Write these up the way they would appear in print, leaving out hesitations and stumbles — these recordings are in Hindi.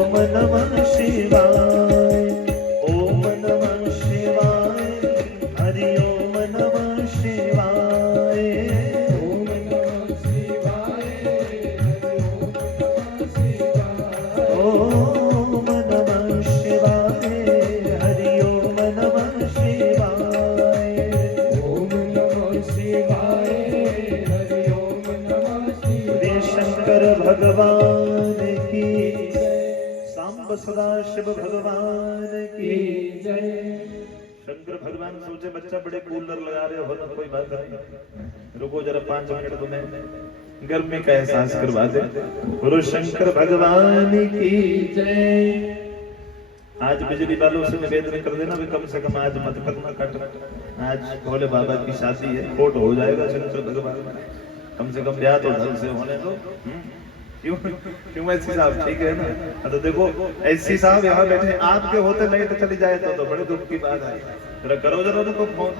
ओम नमः शिवाय, ओम नमः शिवाय, हरि ओम नमः शिवाय, ओम नमः शिवाय, ओम नमः शिवाय, हरि ओम नमः शिवाय, ओम नमः शिवाय, हरि ओम नमः रे शंकर भगवान की, सांब सदाशिव भगवान की जय। शंकर भगवान सोचे बच्चा बड़े कूलर लगा रहे हो ना, कोई बात नहीं, रुको जरा 5 मिनट तुम्हें गर्मी का एहसास करवा दे। गुरु शंकर भगवान की जय। आज बिजली वालों से निवेदन कर देना भी कम से कम आज मत करना कट। आज भोले बाबा की शादी है, कोट हो जाएगा शंकर भगवान, कम से कम ब्याह तो ढंग से होने दो। क्यों क्यों ऐसी साहब, ठीक है ना? तो देखो ऐसी साहब यहाँ बैठे, आपके होते लाइट चली जाए तो बड़े दुख की बात है। जरा करो जरा उनको फोन,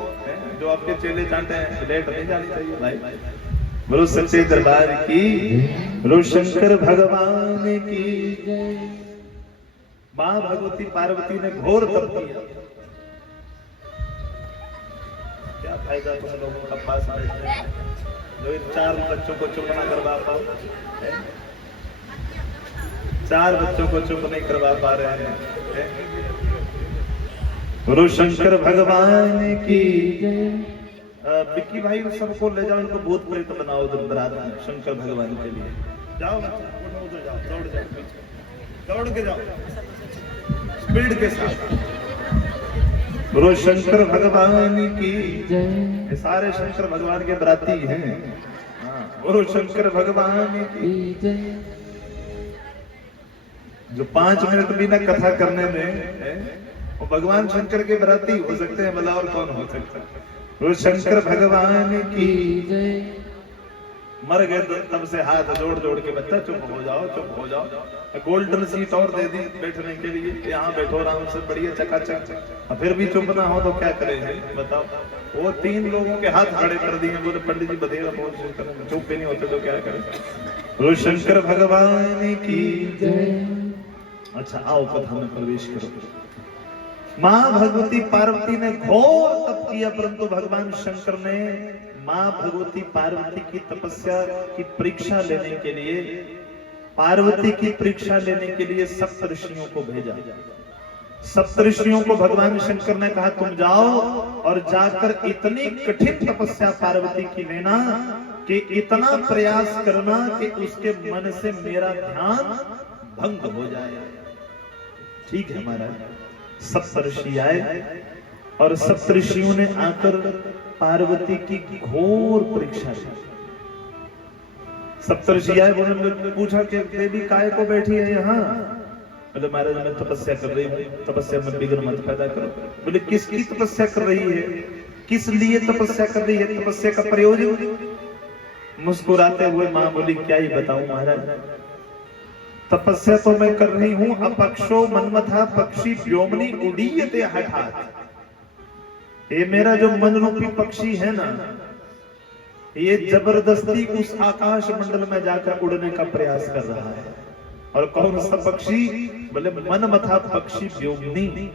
जो आपके चेले चाहते हैं लाइट नहीं जानी चाहिए भाई। बोलो सच्चे दरबार की, बोलो शंकर भगवान की जय। मां भगवती पार्वती ने घोर तप किया। क्या फायदा तुम लोगों का पास बैठने में, जो इन 4 बच्चों को चुप ना करवा पाओ, 4 बच्चों को चुप नहीं करवा पा रहे हैं। गुरु शंकर भगवान की जय। विक्की भाई सबको ले जाओ, इनको भूत प्रेत बनाओ उधर बरात में शंकर भगवान के लिए। जाओ उधर जाओ, दौड़ जाओ, दौड़ के जाओ स्पीड के साथ। गुरु शंकर भगवान की जय। ये सारे शंकर भगवान के बराती हैं। गुरु शंकर भगवान की जय। जो 5 मिनट भी ना कथा करने में वो भगवान शंकर के बराती हो सकते हैं, भला और कौन हो सकता है। गुरु शंकर भगवान की जय। मर गए तब से हाथ जोड़ जोड़ के बच्चा चुप हो जाओ, चुप हो जाओ। गोल्डन सीट और दे दी बैठने के लिए, यहाँ बैठो आराम से, बढ़िया चकाचक। फिर भी चुप ना हो तो क्या करेंगे बताओ। वो 3 लोगों के हाथ खड़े कर दिए, बोले पंडित जी बधेरा बहुत करें, चुप भी नहीं होते तो क्या करें। गुरु शंकर भगवान की जय। अच्छा आओ कथा में प्रवेश करो। मां भगवती पार्वती ने घोर तप किया, परंतु भगवान शंकर ने मां भगवती पार्वती की तपस्या की परीक्षा लेने के लिए, पार्वती की परीक्षा लेने के लिए सप्तऋषियों को भेजा। सप्तऋषियों को भगवान शंकर ने कहा तुम जाओ और जाकर इतनी कठिन तपस्या पार्वती की लेना कि इतना प्रयास करना कि उसके मन से मेरा ध्यान भंग हो जाए। ठीक है महाराज। सप्तऋषि आए और सप्तऋषियों ने आकर पार्वती की घोर परीक्षा की। सप्तऋषि आए, उन्होंने पूछा कि देवी काय को बैठी है यहाँ? बोले महाराज मैं तपस्या कर रही हूँ, तपस्या में विघ्न मत पैदा करो। बोले किसकी तपस्या कर रही है, किस लिए तपस्या कर रही है, तपस्या का प्रयोजन? मुस्कुराते हुए मां बोली क्या ही बताऊं महाराज, तपस्या तो मैं कर रही हूं, अपक्षो मनमथा पक्षी व्योमनी उड़ीयते हठात। ये मेरा जो मन रूपी पक्षी है ना, ये जबरदस्ती उस आकाश मंडल में जाकर उड़ने का प्रयास कर रहा है। और कौन सा पक्षी? बोले मनमथा पक्षी व्योमनी।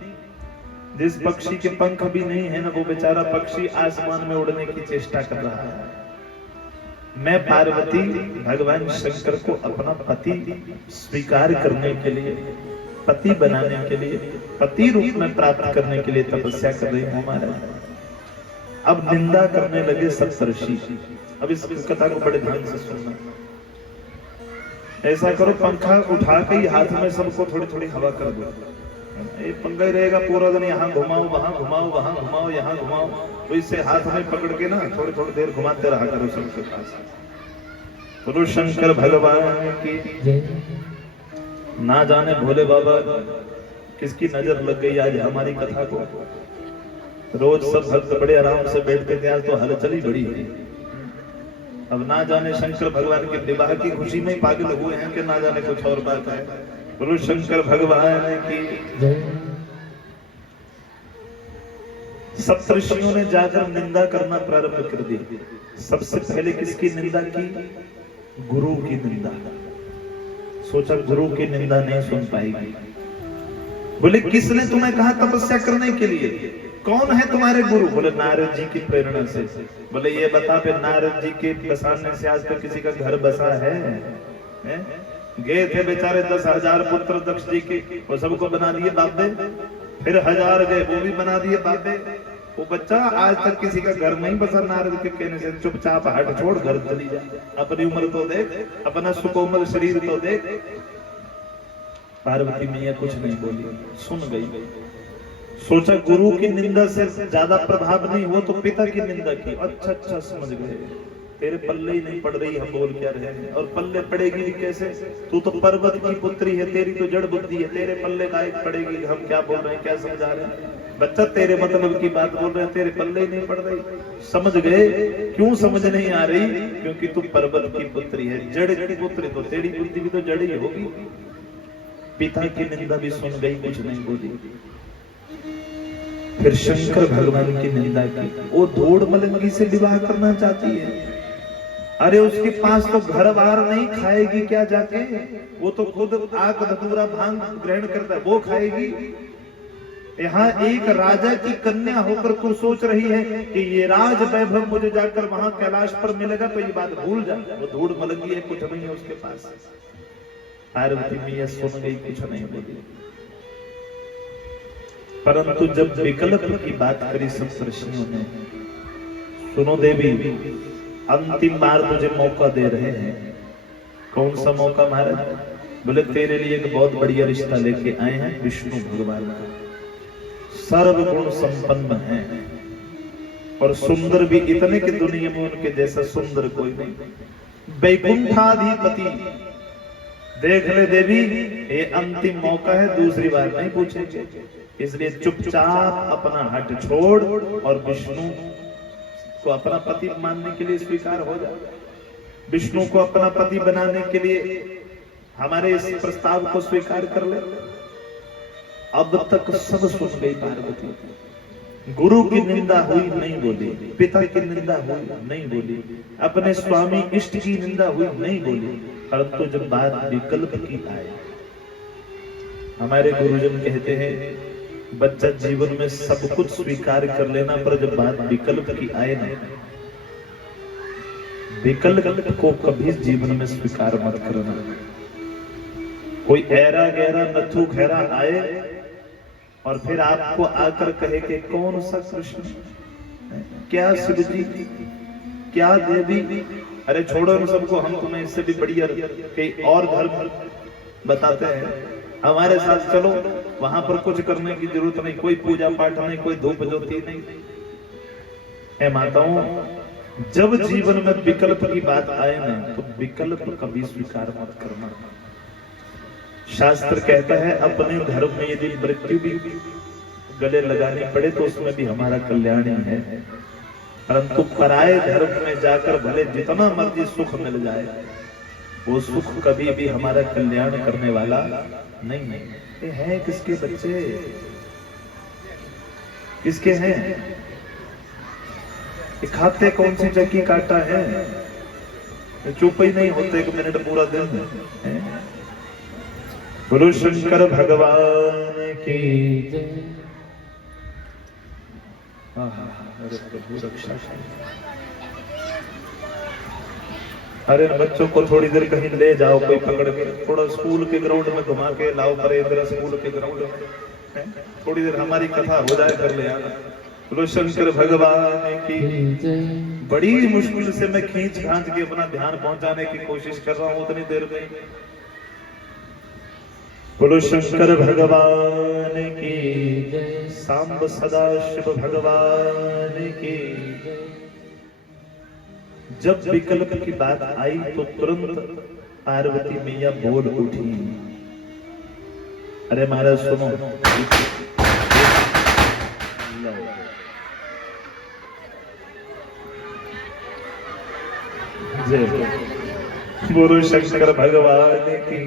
जिस पक्षी के पंख भी नहीं है ना, वो बेचारा पक्षी आसमान में उड़ने की चेष्टा कर रहा है। मैं पार्वती भगवान शंकर को अपना पति स्वीकार करने के लिए, पति बनाने के लिए, पति रूप में प्राप्त करने के लिए तपस्या कर रही हूं महाराज। अब निंदा करने लगे सप्तऋषि। अब इस कथा को बड़े ध्यान से सुनना। ऐसा करो पंखा उठा के ही हाथ में सबको थोड़ी थोड़ी हवा कर दो। ये पंखा ही रहेगा पूरा दिन, यहाँ घुमाओ वहां घुमाओ, वहां घुमाओ, यहाँ घुमाओ। तो इससे हाथ में पकड़ के ना थोड़ी थोड़ी देर घुमाते रहा करो सबके पास। गुरु शंकर भगवान की ना जाने भोले बाबा किसकी नजर लग गई आज हमारी कथा को। रोज सब भक्त बड़े आराम से बैठते थे, आज तो हलचल ही बड़ी है। अब ना जाने शंकर भगवान के विवाह की खुशी में पागल हुए हैं कि ना जाने कुछ और बात है। गुरु शंकर भगवान की सप्तऋषियों ने जाकर निंदा करना प्रारंभ कर दी। सबसे पहले किसकी निंदा की? गुरु की निंदा। सोचा गुरु की निंदा नहीं सुन पाएगी। बोले किसने तुम्हें कहा तपस्या करने के लिए, कौन है तुम्हारे गुरु? बोले नारद जी की प्रेरणा से। बोले ये बता पे नारद जी के बसाने से आज तक किसी का घर बसा है? गए थे बेचारे 10,000 पुत्र दक्ष जी के, वो सबको बना दिए बाबे, फिर 1000 गए वो भी बना दिए बाबे। वो बच्चा आज तक किसी का घर नहीं बसा। नारद के कहने से चुपचाप हट छोड़ घर चली जा, अपनी उम्र तो देख, अपना सुकोमल शरीर तो देख। पार्वती मैया कुछ नहीं बोली, सुन गई। सोचा गुरु की निंदा से ज्यादा प्रभाव नहीं हो तो पिता की निंदा की। अच्छा समझ गए, तेरे पल्ले ही नहीं पड़ रही हम बोल क्या रहे हैं, और पल्ले पड़ेगी भी कैसे? तू तो पर्वत की पुत्री है, तेरी तो जड़ बुद्धि है, तेरे पल्ले का एक पड़ेगी? हम क्या बोल रहे हैं, क्या समझा रहे हैं? बच्चा तेरे मतलब की बात बोल रहे हैं, तेरे पल्ले ही नहीं पड़ रही। समझ गए? क्यों समझ नहीं आ रही? क्योंकि तू पर्वत की पुत्री है, जड़ की पुत्री, तो तेरी बुद्धि भी तो जड़ ही होगी। पिता की निंदा भी सुन गई, कुछ नहीं बोली। फिर शंकर भगवान की निंदा की। वो धूड़ मलंगी से विवाह करना चाहती है। अरे उसके पास तो घर बार नहीं, खाएगी क्या जाके? वो तो खुद आग धतूरा भांग ग्रहण करता है, वो खाएगी। यहाँ एक राजा की कन्या होकर तू सोच रही है कि ये राज वैभव मुझे जाकर वहां कैलाश पर मिलेगा, तो ये बात भूल जा। वो धूड़ मलंगी है, कुछ नहीं है उसके पास। पार्वती मैया सुन गई, कुछ नहीं बोली। परंतु जब विकल्प की बात करी सप्तर्षियों ने, सुनो देवी, अंतिम बार तुझे मौका दे रहे हैं। कौन सा मौका महाराज? बोले तेरे लिए एक बहुत बढ़िया रिश्ता लेके आए हैं, विष्णु भगवान का। सर्वगुण संपन्न है और सुंदर भी इतने की दुनिया में उनके जैसा सुंदर कोई नहीं। वैकुंठाधिपति। देख ले देवी, ये अंतिम मौका है, दूसरी बार नहीं पूछेंगे। इसलिए चुपचाप अपना हट छोड़ और विष्णु को अपना पति मानने के लिए स्वीकार हो जा। विष्णु को अपना पति बनाने के लिए हमारे इस प्रस्ताव को स्वीकार कर ले। अब तक सब सुन गई पार्वती। गुरु की निंदा हुई, नहीं बोली। पिता की निंदा हुई, नहीं बोली। अपने स्वामी इष्ट की निंदा हुई, नहीं बोली। परंतु जब बात विकल्प की आए, हमारे गुरुजन कहते हैं बच्चा जीवन में सब कुछ स्वीकार कर लेना, पर जब बात विकल्प की आए ना, विकल्प को कभी जीवन में स्वीकार मत करना। कोई ऐरा गहरा नथु खैरा आए और फिर आपको आकर कहे कि कौन सा कृष्ण, क्या शिव जी, क्या देवी, अरे छोड़ो उन सबको, हम तुम्हें इससे भी बढ़िया कई और धर्म बताते हैं, हमारे साथ चलो। वहां पर कुछ करने की जरूरत नहीं, कोई पूजा पाठ नहीं, कोई धूप ज्योति नहीं। ऐ माताओं, जब जीवन में विकल्प की बात आए ना, तो विकल्प कभी स्वीकार मत करना। शास्त्र कहता है अपने धर्म में यदि मृत्यु भी गले लगानी पड़े तो उसमें भी हमारा कल्याण ही है। परंतु पराये धर्म में जाकर भले जितना मर्जी सुख मिल जाए, वो सुख कभी भी हमारा कल्याण करने वाला नहीं है। ये हैं किसके बच्चे, किसके हैं? ये खाते कौन सी चक्की काटा है? चुप ही नहीं होते एक मिनट पूरा दिन। गुरु शंकर भगवान की जय। अरे प्रभु रक्षा। अरे बच्चों को थोड़ी देर कहीं ले जाओ, कोई पकड़ के थोड़ा स्कूल के ग्राउंड में घुमा के लाओ, पर इंदिरा स्कूल के ग्राउंड में थोड़ी देर हमारी कथा हो जाए कर ले यार। बोलो शंकर भगवान की। बड़ी मुश्किल से मैं खींच खांच के अपना ध्यान पहुंचाने की कोशिश कर रहा हूं उतनी देर में। बोलो शंकर भगवान की जय। सांब सदाशिव भगवान की। जब विकल्प की बात आई तो तुरंत पार्वती मैया बोल उठी। अरे महाराज सुनो, जय गुरु शंकर भगवान की।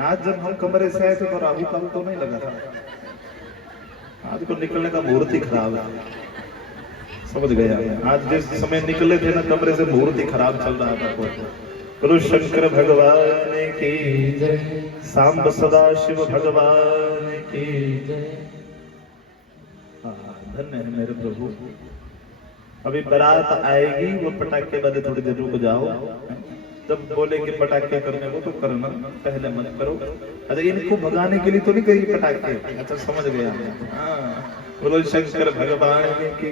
आज जब हम कमरे से आए थे तो राहु काल तो नहीं लगा था, आज को निकलने का मुहूर्त ही खराब है, समझ गया। आज जिस समय निकले थे ना कमरे से मुहूर्त ही खराब चल रहा था, गुरु शंकर भगवान की जय, सांब सदा शिव भगवान की जय। धन्य है मेरे प्रभु। अभी बारात आएगी, वो पटाखे वाले थोड़ी देर रुक जाओ। जब बोले कि पटाखे करने को तो करना, पहले मत करो। अच्छा, इनको भगाने के लिए तो नहीं कही पटाखे। अच्छा, समझ गया। हाँ, बोलो शंकर भगवान की।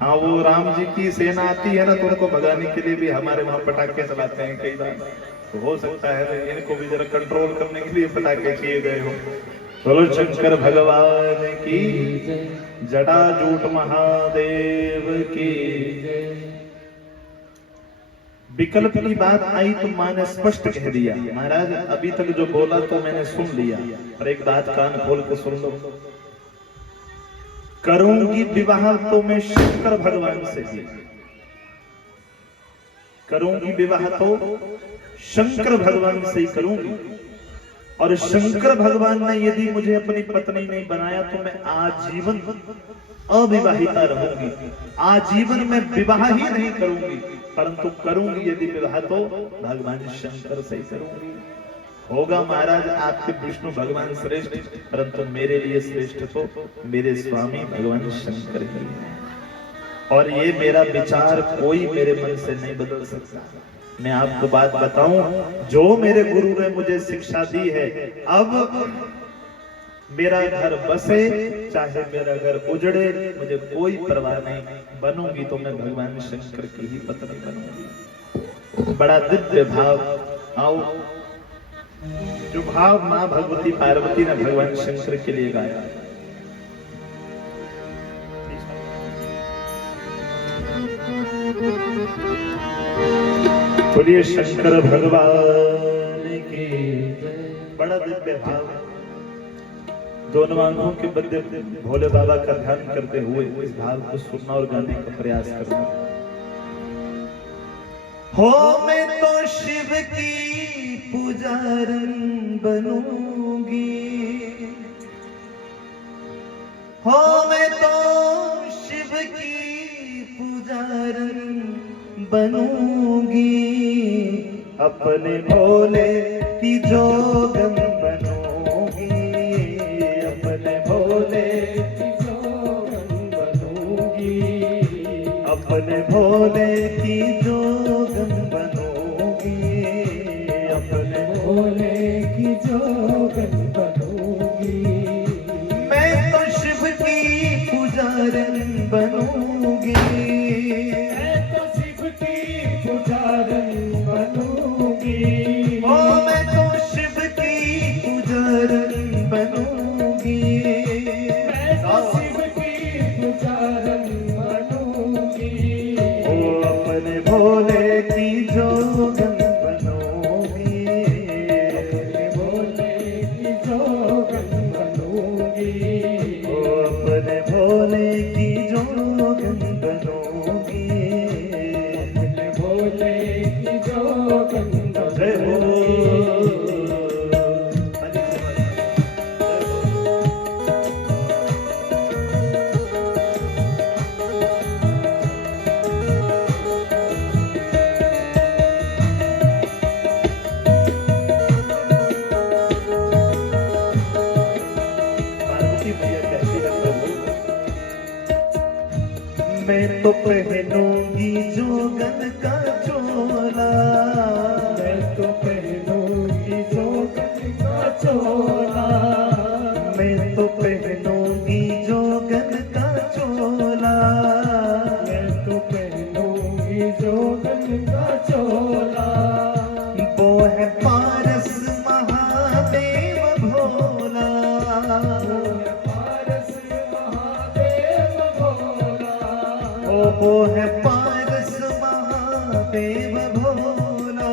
हाँ, वो राम जी की सेना आती है ना, तो उनको भगाने के लिए भी हमारे वहाँ पटाखे चलाते हैं कई बार। तो हो सकता है इनको भी जरा कंट्रोल करने के लिए पटाखे किए गए हो। बोलो शंकर भगवान की, जटाजूट महादेव की। विकल्प की बात आई तो मां ने स्पष्ट कह दिया, महाराज अभी तक जो बोला तो मैंने सुन लिया, पर एक बात कान खोल के सुन लो। करूंगी विवाह तो मैं शंकर भगवान से ही, करूंगी विवाह तो शंकर भगवान से ही करूंगी। और शंकर भगवान ने यदि मुझे अपनी पत्नी नहीं बनाया तो मैं आजीवन अविवाहिता रहूंगी, आजीवन में विवाह ही नहीं करूंगी। परंतु करूंगी यदि विवाह तो भगवान शंकर से ही करूंगी। होगा महाराज आपके विष्णु भगवान श्रेष्ठ, परंतु मेरे लिए श्रेष्ठ तो मेरे स्वामी भगवान शंकर ही है। और ये मेरा विचार कोई मेरे मन से नहीं बदल सकता। मैं आपको बात बताऊं, जो मेरे गुरु ने मुझे शिक्षा दी है, अब मेरा घर बसे चाहे मेरा घर उजड़े, मुझे कोई परवाह नहीं। बनूंगी तो मैं भगवान शंकर की ही पत्नी बनूंगी। बड़ा दिव्य भाव। आओ, जो भाव मां भगवती पार्वती ने भगवान शंकर के लिए गाया। बोलिए शंकर भगवान की। बड़ा दिव्य भाव। दोनों आंखों के बदले भोले बाबा का ध्यान करते हुए इस भाव को सुनना और गाने का प्रयास करना। हो मैं तो शिव की पुजारन बनूंगी, हो मैं तो शिव की पुजारन बनूंगी। अपने भोले की जोगन बनूंगी, अपने भोले की जोगन बनूंगी, अपने भोले की जोगन बनूंगी, अपने भोले की जोगन बनूंगी। मैं तो शिव की पुजारन बनूंगी, मैं तो शिव की पुजारन बनूंगी। ओ मैं तो शिव की पुजारन बनूंगी, मैं तो शिव की पुजारन बनूंगी। ओ अपने भोले की जोगन बनूंगी, अपने भोले की जोगन बनूंगी। ओ अपने भोले की जोगन बनूंगी, अपने भोले की जोगन बनूंगी। मैं तो पहनूंगी जोगन का चोला, मैं तो पहनूंगी जोगन का चोला, मैं तो पहनूंगी जोगन का चोला, मैं तो पहनूंगी जोगन का चोला। वो है पारस महादेव भोला, वो है पारस महादेव भोला। वो है पारस महादेव भोला,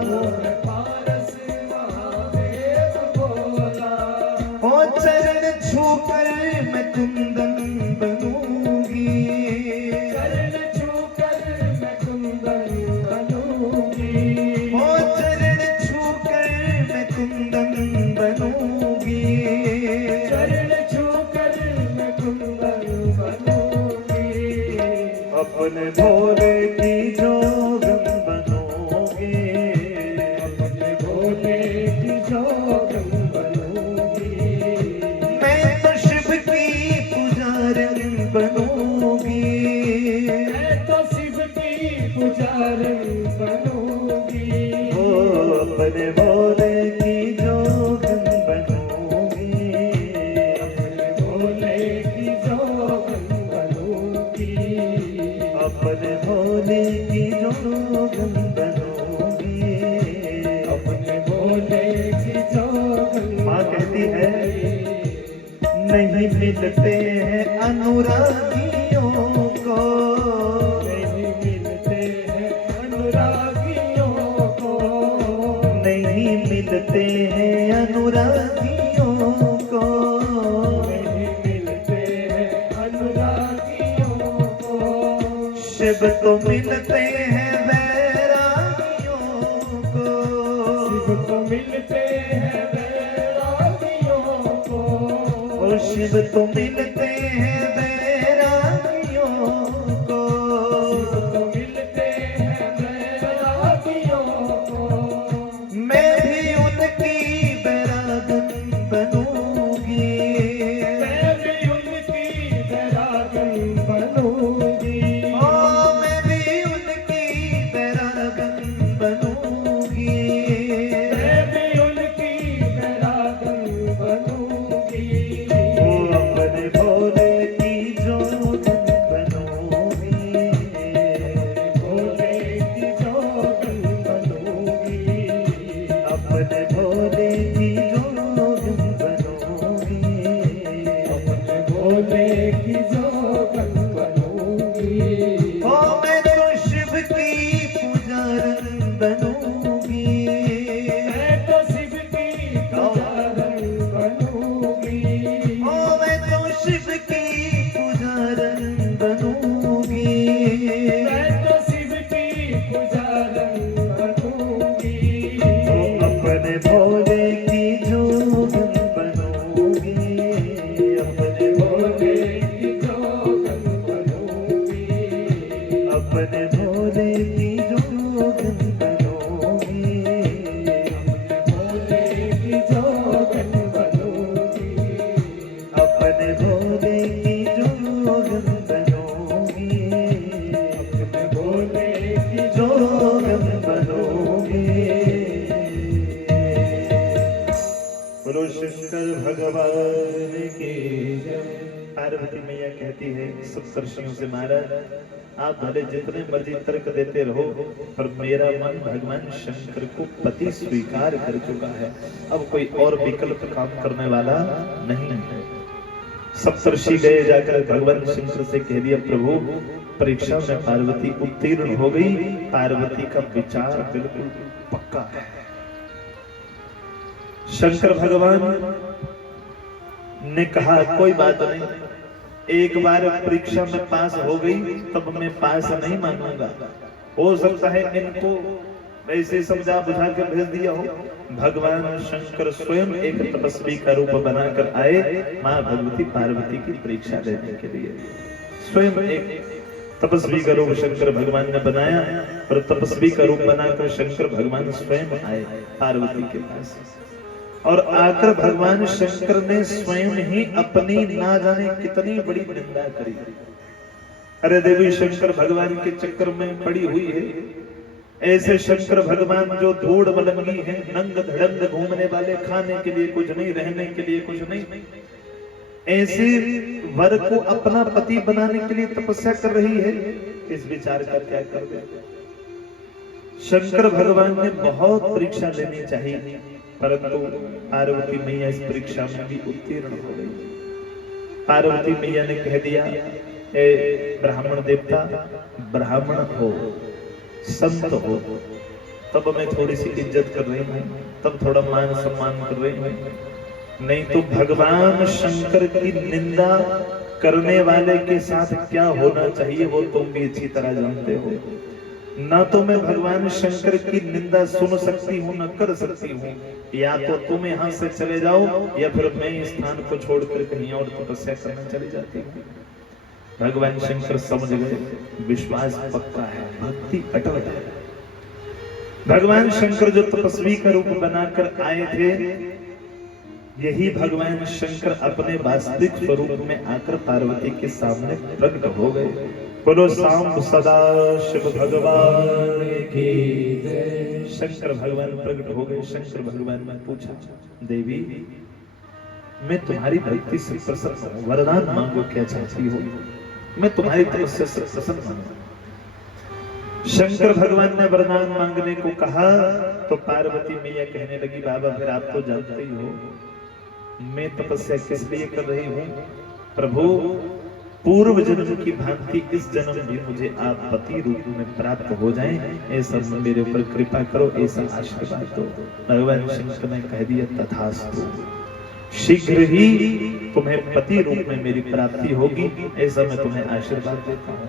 वो है पारस महादेव भोला। ओ चरण छूकर मैं कुंदन बनूंगी, चरण छूकर मैं कुंदन बनूंगी। ओ चरण छूकर मैं कुंदन बनूंगी, चरण छूकर मैं कुंदन बनूंगी। अपने भोले की जोगन बनूंगी, नहीं मिलते हैं अनुरागियों को, नहीं मिलते हैं अनुरागियों को, नहीं मिलते हैं अनुरागियों को, नहीं मिलते हैं अनुरागियों को। शिव तो मिलते हैं वैरागियों को, शिव को मिलते हैं वैरागियों को, और शिव तो मिलते हैं वैरागियों को, शिव को मिलते हैं वैरागियों को। मैं भी उनकी वैरागन बनूंगी, मैं भी उनकी वैरागन बनूंगी, ओ मैं भी उनकी वैरागन बनूंगी, मैं भी उनकी वैरागन बनूंगी। ओ अपने भोले की जोगन बनूंगी, भोले की जोगन बनूंगी, अपने भोले की जोगन बनूंगी, अपने भोले की जोगन बनूंगी। ओ मैं तो शिव की पुजारन बनूंगी, मैं तो शिव की पुजारन बनूंगी, ओ मैं तो शिव की पुजारन बनूंगी, मैं तो शिव की पुजारन बनूंगी। ओ अपने भोले की जोगन बनूंगी, अपने भोले की जोगन बनूंगी, अपने भोले की जोगन बनूंगी, भोले की जोगन बनूंगी, अपने भोले की जोगन बनूंगी, अपने भोले की जोगन बनूंगी। बोलो शंकर भगवान की जय। पार्वती मैया कहती है सप्तर्षियों से, महाराज आप भले जितने मर्जी तर्क देते रहो, पर मेरा मन भगवान शंकर को पति स्वीकार कर चुका है, अब कोई और विकल्प काम करने वाला नहीं है। सप्तर्षि गए जाकर भगवान शंकर से कह दिया, प्रभु परीक्षा में पार्वती उत्तीर्ण हो गई, पार्वती का विचार बिल्कुल पक्का है। शंकर भगवान ने कहा कोई बात नहीं, एक बार परीक्षा में पास हो गई तब मैं पास नहीं मानूंगा, हो सकता है इनको ऐसे समझा बुझा कर भेज दिया हो। भगवान शंकर स्वयं एक तपस्वी का रूप बनाकर आए मां भगवती पार्वती की परीक्षा लेने के लिए। स्वयं एक तपस्वी का रूप शंकर भगवान ने बनाया और तपस्वी का रूप बनाकर शंकर भगवान स्वयं आए पार्वती के पास, और आकर भगवान शंकर ने स्वयं ही अपनी ना जाने कितनी बड़ी निंदा करी। अरे देवी शंकर भगवान के चक्कर में पड़ी हुई है, ऐसे शंकर भगवान जो धूड़ मलंगी है, नंग धड़ंग घूमने वाले, खाने के लिए कुछ नहीं, रहने के लिए कुछ नहीं, ऐसे वर को अपना पति बनाने के लिए तपस्या कर रही है, इस विचार का क्या कर दे। शंकर भगवान ने बहुत परीक्षा लेनी चाहिए, परंतु पार्वती मैया इस परीक्षा में भी उत्तीर्ण हो गई। पार्वती मैया ने कह दिया, ए ब्राह्मण देवता, ब्राह्मण हो, संत हो, तब मैं थोड़ी सी इज्जत कर रही हूँ, तब थोड़ा मान सम्मान कर रही हूँ, नहीं तो भगवान शंकर की निंदा करने वाले के साथ क्या होना चाहिए वो तुम भी अच्छी तरह जानते हो। ना तो मैं भगवान शंकर की निंदा सुन सकती हूँ, न कर सकती हूँ, या तो तुम यहाँ से चले जाओ या फिर मैं इस स्थान को छोड़कर कहीं और तपस्या करने चली जाती हूँ। भगवान शंकर समझ गए, विश्वास पक्का है, भक्ति अटल है। भगवान शंकर जो तपस्वी का रूप बनाकर आए थे, यही भगवान शंकर अपने वास्तविक स्वरूप में आकर पार्वती के सामने प्रकट हो गए। बोलो सांब सदा शिव भगवान की जय। शंकर भगवान प्रकट हो गए। शंकर भगवान ने पूछा, देवी मैं तुम्हारी भक्ति से प्रसन्न हूँ, वरदान मांगो, क्या चाहती हो? मैं तुम्हारी तपस्या से प्रसन्न हूँ। शंकर भगवान ने वरदान मांगने को कहा तो पार्वती मैया कहने लगी, बाबा फिर आप तो जानते ही हो मैं तपस्या किस लिए कर रही हूँ? प्रभु, पूर्व जन्म की भांति इस जन्म भी मुझे आप पति रूप में प्राप्त हो जाएं, ऐसा मेरे ऊपर कृपा करो, ऐसा आशीर्वाद दो। भगवान शंकर ने कह दिया तथास्तु, शीघ्र ही तुम्हें पति रूप में मेरी प्राप्ति होगी, ऐसा मैं तुम्हें आशीर्वाद देता हूँ।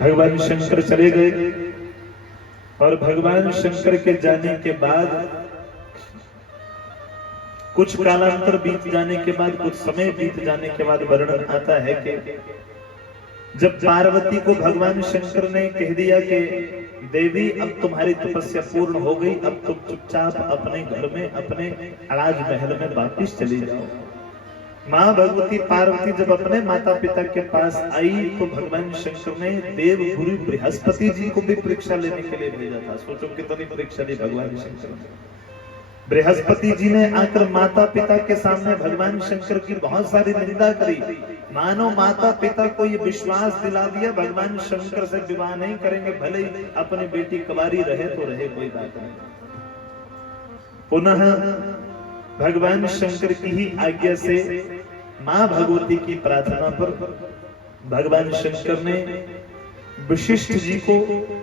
भगवान शंकर चले गए और भगवान शंकर के जाने के बाद कुछ कालांतर बीत जाने के बाद, कुछ समय बीत जाने के बाद वर्णन आता है कि जब पार्वती को भगवान शंकर ने कह दिया कि देवी अब तुम्हारी तपस्या पूर्ण हो गई, अब तुम चुपचाप अपने घर में अपने राजमहल में वापिस चली जाओ। माँ भगवती पार्वती जब अपने माता पिता के पास आई तो भगवान शंकर ने देव गुरु बृहस्पति जी को भी परीक्षा लेने के लिए भेजा था। सोचो कितनी परीक्षा ली भगवान शंकर ने। बृहस्पति जी ने आकर माता पिता के सामने भगवान शंकर की बहुत सारी निंदा करी। मानो माता पिता को ये विश्वास दिला दिया भगवान शंकर से विवाह नहीं करेंगे, भले ही अपनी बेटी कुंवारी रहे तो रहे, कोई बात नहीं। पुनः भगवान शंकर की ही आज्ञा से मां भगवती की प्रार्थना पर भगवान शंकर ने वशिष्ठ जी को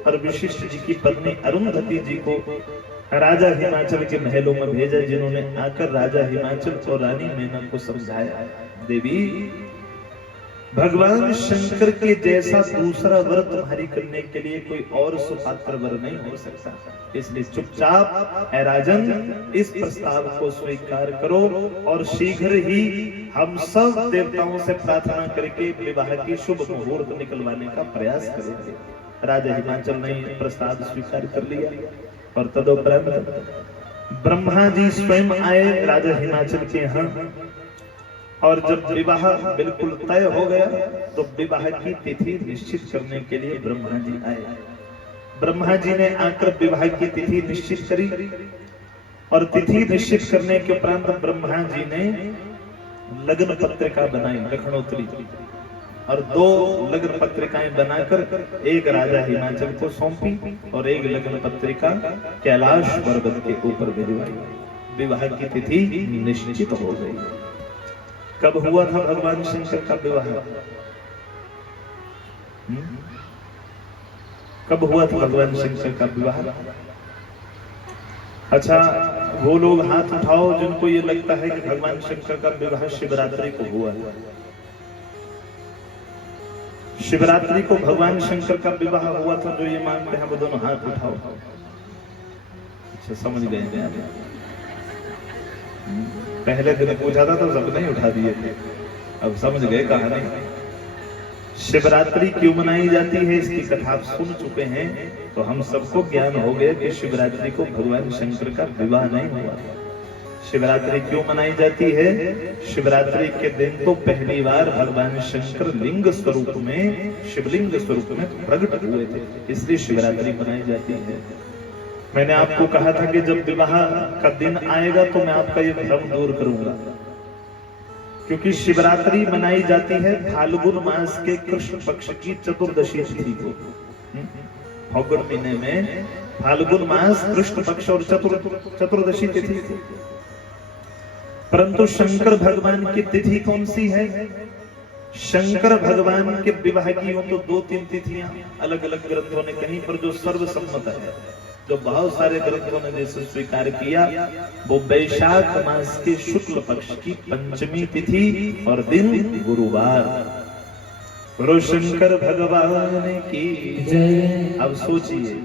और वशिष्ठ जी की पत्नी अरुंधति जी को राजा हिमाचल के महलों में भेजा, जिन्होंने आकर राजा हिमाचल और रानी मैना को समझाया, देवी भगवान शंकर के जैसा दूसरा वर तुम्हारी करने के लिए कोई और सुपात्र वर नहीं हो सकता, इसलिए चुपचाप ऐ राजन इस प्रस्ताव को स्वीकार करो और शीघ्र ही हम सब देवताओं से प्रार्थना करके विवाह की शुभ मुहूर्त निकलवाने का प्रयास करेंगे। राजा हिमाचल ने प्रस्ताव स्वीकार कर लिया और तदुपरांत ब्रह्मा जी स्वयं आए राजा हिमाचल के यहाँ, और जब विवाह बिल्कुल तय हो गया तो विवाह की तिथि निश्चित करने के लिए ब्रह्मा जी आए। ब्रह्मा जी ने आकर विवाह की तिथि निश्चित करी और तिथि निश्चित करने के उपरांत ब्रह्मा जी ने लग्न पत्रिका बनाई, लखनोत्री, और 2 लग्न पत्रिकाएं बनाकर एक राजा हिमाचल को सौंपी और एक लग्न पत्रिका कैलाश पर्वत के ऊपर भिजवाई। विवाह की तिथि निश्चित हो गई। कब हुआ था भगवान शंकर का विवाह? कब हुआ था भगवान शंकर का विवाह? अच्छा, वो लोग हाथ उठाओ जिनको ये लगता है कि भगवान शंकर का विवाह शिवरात्रि को हुआ। शिवरात्रि को भगवान शंकर का विवाह हुआ था। जो ये मानते हैं वो दोनों हाथ उठाओ। अच्छा, समझ गए? पहले दिन पूछा था तो सब नहीं उठा दिए थे, अब समझ गए कहानी। शिवरात्रि क्यों मनाई जाती है इसकी कथा आप सुन चुके हैं, तो हम सबको ज्ञान हो गया कि शिवरात्रि को भगवान शंकर का विवाह नहीं हुआ। शिवरात्रि क्यों मनाई जाती है? शिवरात्रि के दिन तो पहली बार भगवान शंकर लिंग स्वरूप में, शिवलिंग स्वरूप में प्रकट हुए थे, इसलिए शिवरात्रि मनाई जाती है। मैंने आपको कहा था कि जब विवाह का दिन आएगा तो मैं आपका ये भ्रम दूर करूंगा, क्योंकि शिवरात्रि मनाई जाती है फाल्गुन मास के कृष्ण पक्ष की चतुर्दशी तिथि को। फाल्गुन महीने में फाल्गुन मास कृष्ण पक्ष और चतुर्दशी तिथि थी। परंतु शंकर भगवान की तिथि कौन सी है? शंकर भगवान के विवाह की तो 2-3 तिथियां अलग अलग ग्रंथों ने कहीं पर जो सर्वसम्मत है, जो बहुत सारे ग्रंथों ने जैसे स्वीकार किया, वो वैशाख मास के शुक्ल पक्ष की पंचमी तिथि और दिन गुरुवार। गुरु शंकर भगवान की जय। अब सोचिए,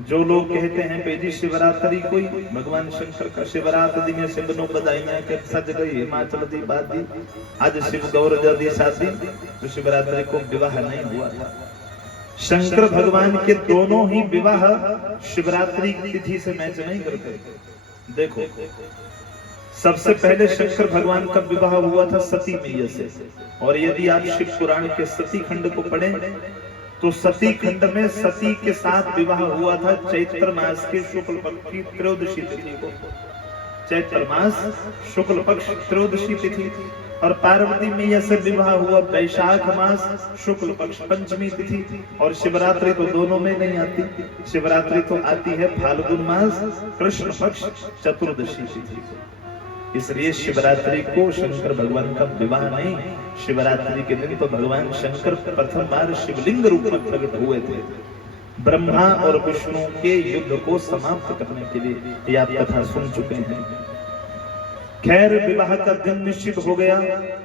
जो लोग कहते हैं बेजी शिवरात्रि कोई भगवान शंकर का शिवरात्रि में सिंधनों बधाइयां के सज गई हिमाचल दी बात दी, आज शिव गौर दी शादी, तो शिवरात्रि को विवाह नहीं हुआ था। शंकर भगवान के दोनों ही विवाह शिवरात्रि तिथि से मैच नहीं करते। देखो, सबसे पहले शंकर भगवान का विवाह हुआ था सती मैया से, और यदि आप शिव पुराण के सती खंड को पढ़ें तो सती खंड में सती के साथ विवाह हुआ था चैत्र मास के शुक्ल पक्ष की त्रयोदशी तिथि को। चैत्र मास शुक्ल पक्ष त्रयोदशी तिथि। और पार्वती मैया से विवाह हुआ वैशाख मास शुक्ल पक्ष पंचमी तिथि। और शिवरात्रि तो दोनों में नहीं आती, शिवरात्रि तो आती है फाल्गुन मास कृष्ण पक्ष चतुर्दशी तिथि। इसलिए शिवरात्रि को शंकर भगवान का विवाह नहीं, शिवरात्रि के दिन तो भगवान शंकर प्रथम बार शिवलिंग रूप में प्रकट हुए थे, ब्रह्मा और विष्णु के युद्ध को समाप्त करने के लिए। ये आप कथा सुन चुके हैं। खैर विवाह का दिन निश्चित हो गया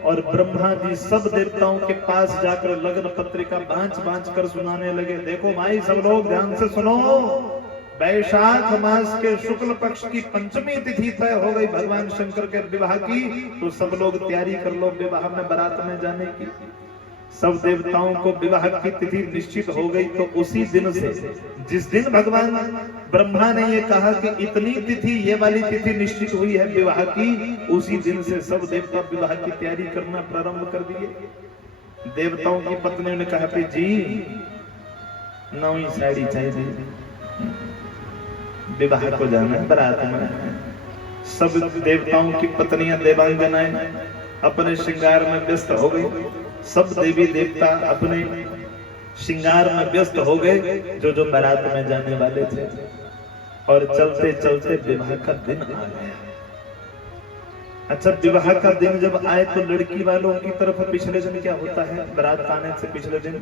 और ब्रह्मा जी सब देवताओं के पास जाकर लग्न पत्रिका बांच कर सुनाने लगे। देखो भाई सब लोग ध्यान से सुनो, वैशाख मास के शुक्ल पक्ष की पंचमी तिथि तय हो गई भगवान शंकर के विवाह की, तो सब लोग तैयारी कर लो विवाह में बारात में जाने की। सब देवताओं को विवाह की तिथि निश्चित हो गई, तो उसी दिन से जिस दिन भगवान ब्रह्मा ने ये कहा कि इतनी तिथि, ये वाली तिथि निश्चित हुई है विवाह की, उसी दिन से सब देवता विवाह की तैयारी करना प्रारंभ कर दिए। देवताओं की पत्नियों ने कहा कि जी नई साड़ी चाहिए, विवाह को जाना है, बारात में। सब देवताओं की पत्नियां देवांगनाएं अपने श्रृंगार में व्यस्त हो गई। सब देवी देवता अपने श्रृंगार में व्यस्त हो गए जो जो बारात में जाने वाले थे, और चलते चलते विवाह का दिन आ गया। अच्छा, विवाह का दिन जब आए तो लड़की वालों की तरफ पिछले दिन क्या होता है? बारात आने से पिछले दिन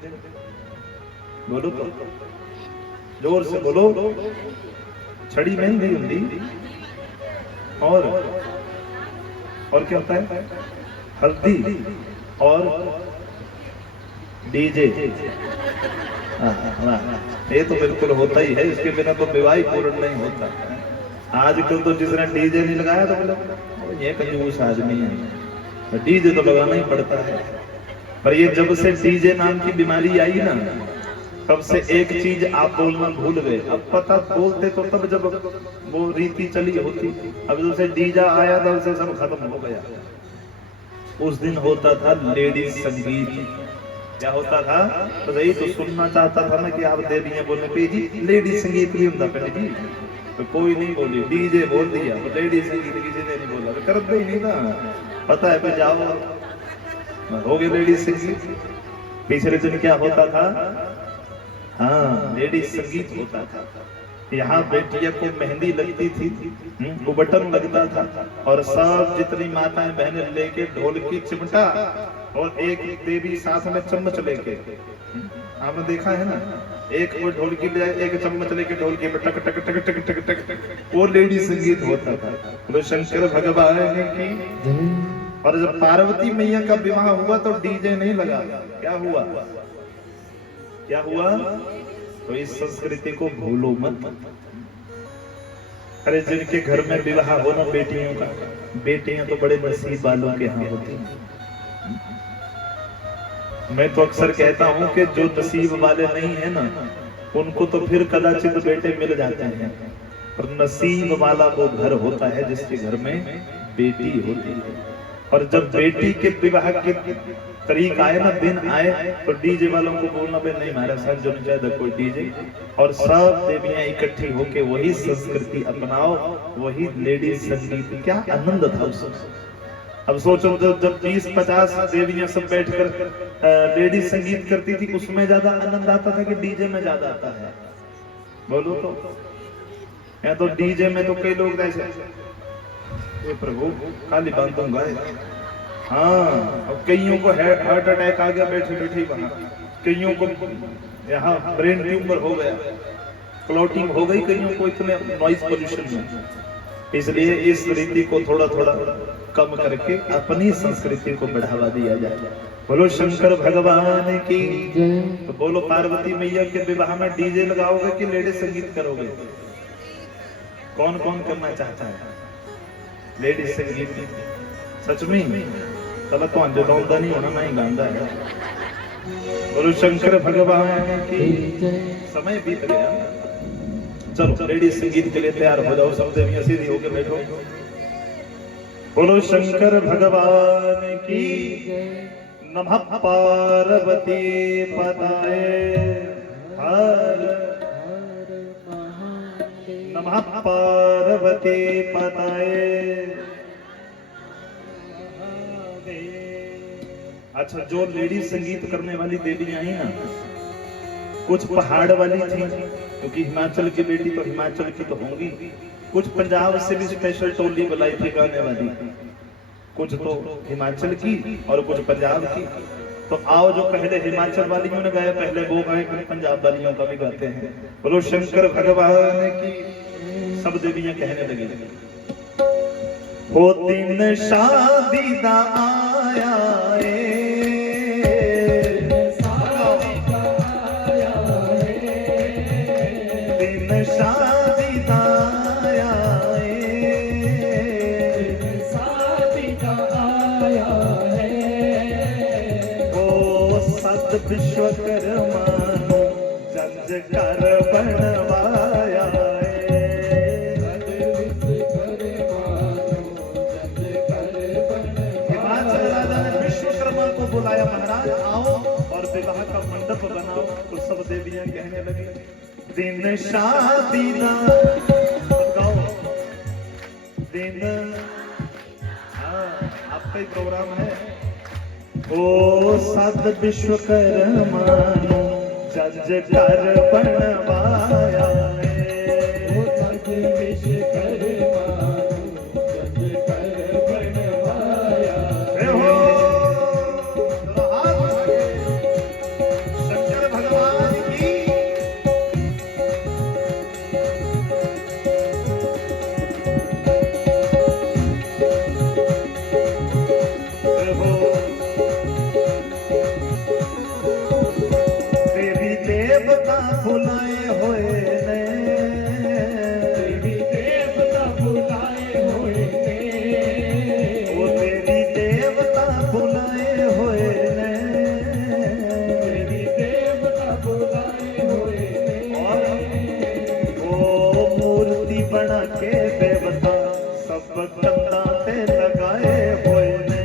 बोलो तो, जोर से बोलो, छड़ी मेहंदी उंदी और क्या होता है? हल्दी और डीजे। ये तो बिल्कुल होता ही है, इसके बिना तो विवाह ही पूर्ण नहीं होता। आजकल तो जिसने डीजे नहीं लगाया तो बोले ये कंजूस आदमी है, डीजे तो लगाना ही पड़ता है। पर ये जब से डीजे नाम की बीमारी आई ना, तब से एक चीज आप बोलना भूल गए। अब पता बोलते तो तब जब वो रीति चली होती, अब जब से डीजे आया तब से सब खत्म हो गया। उस दिन होता था लेडीज संगीत। क्या होता था? तो यही तो सुनना चाहता था ना कि आप देवियां बोलने पे जी लेडीज संगीत नहीं होता पहले जी, तो कोई नहीं बोली, डीजे बोल दिया, तो लेडीज संगीत किसी ने नहीं बोला, करते ही नहीं ना, पता है पे जाओ हो गए लेडीज संगीत। पिछले दिन क्या होता था? हाँ, लेडीज संगीत होता था। यहाँ बेटिया को मेहंदी लगती थी, वो बटन लगता था, और सब जितनी माताएं बहनें लेके ढोलकी चिमटा और एक देवी साथ में चम्मच लेके, आपने देखा है ना, एक वो ढोलकी ले एक चम्मच लेके ढोलकी पे टक टक टक टक टक टक, वो लेडीज संगीत होता था। बोलो शंकर भगवान की। और जब पार्वती मैया का विवाह हुआ तो डीजे नहीं लगा। क्या हुआ? क्या हुआ? तो इस संस्कृति को भूलो मत। अरे जिनके घर में विवाह हो ना बेटियों का, बेटियां तो बड़े नसीब वालों के यहाँ होती हैं। मैं तो अक्सर कहता हूँ कि जो नसीब वाले नहीं है ना, उनको तो फिर कदाचित बेटे मिल जाते हैं, पर नसीब वाला वो घर होता है जिसके घर में बेटी होती है। और जब बेटी के विवाह के तारीख आए ना, दिन आए, तो डीजे वालों को बोलना भी नहीं हमारे साथ जो ज्यादा कोई डीजे, और सब देवियां इकट्ठी होके वही संस्कृति अपनाओ, वही लेडीज संगीत। क्या आनंद था उसमें। अब सोचो जब 20-50 देवियां सब बैठकर लेडीज संगीत करती थी, उसमें ज्यादा आनंद आता था कि डीजे में ज्यादा आता है? बोलो तो। या तो डीजे में तो कई लोग ऐसे, ये प्रभु खाली बांधूंगा। हाँ, अब कईयों को हार्ट अटैक आ गया बैठे बैठे वहां, कईयों को यहाँ ब्रेन ट्यूमर हो गया, क्लॉटिंग हो गई कईयों को इतने नॉइज पोल्यूशन में। इसलिए इस रीति को थोड़ा थोड़ा कम करके अपनी संस्कृति को बढ़ावा दिया जाए। बोलो शंकर भगवान की। तो बोलो पार्वती मैया के विवाह में डीजे लगाओगे कि लेडीज संगीत करोगे? कौन कौन करना चाहता है लेडीज संगीत? सच में तब तो अंजोदा नहीं होना, ना ही गांधा है। बोलो शंकर भगवान की। समय बीत गया, चलो लेडीज संगीत के लिए तैयार हो जाओ, सब देवियां सीधी होकर बैठो। बोलो शंकर भगवान की। नमः पार्वती पताये हर, नमः पार्वती पताये। अच्छा, जो लेडीज संगीत करने वाली देवियां आई ना, कुछ पहाड़ वाली थी, क्योंकि हिमाचल की बेटी तो हिमाचल की तो होंगी, कुछ पंजाब से भी स्पेशल टोली बुलाई थी गाने वाली, कुछ तो हिमाचल की और कुछ पंजाब की। तो आओ जो पहले हिमाचल वालियों ने गाया पहले वो गाए, फिर पंजाब वालियों का भी गाते हैं। बोलो शंकर भगवान की। सब देवियां कहने लगी, हो दिन शादी दा आया दिन शादी दा आया विश्वकर्मा नु जंज कर बनवाया हिमाचल राजा ने विश्वकर्मा को बुलाया, महाराज आओ और विवाह का मंडप बनाओ। तो सब देवियां कहने लगी, दिन शादी दा गाओ दिन, हाँ आपका ही प्रोग्राम है। ओ सद विश्वकर्मा नु जज कर बनवाया ओ सद विश्वकर्मा नु जज कर बनवाया शंकर भगवान की। बुलाए हुए ने देवी देवता बुलाए हुए ने, वो देवी देवता बुलाए हुए ने, देवी देवता बुलाए हुए ने। वो मूर्ति बना के देवता सब कंधा पे लगाए हुए ने,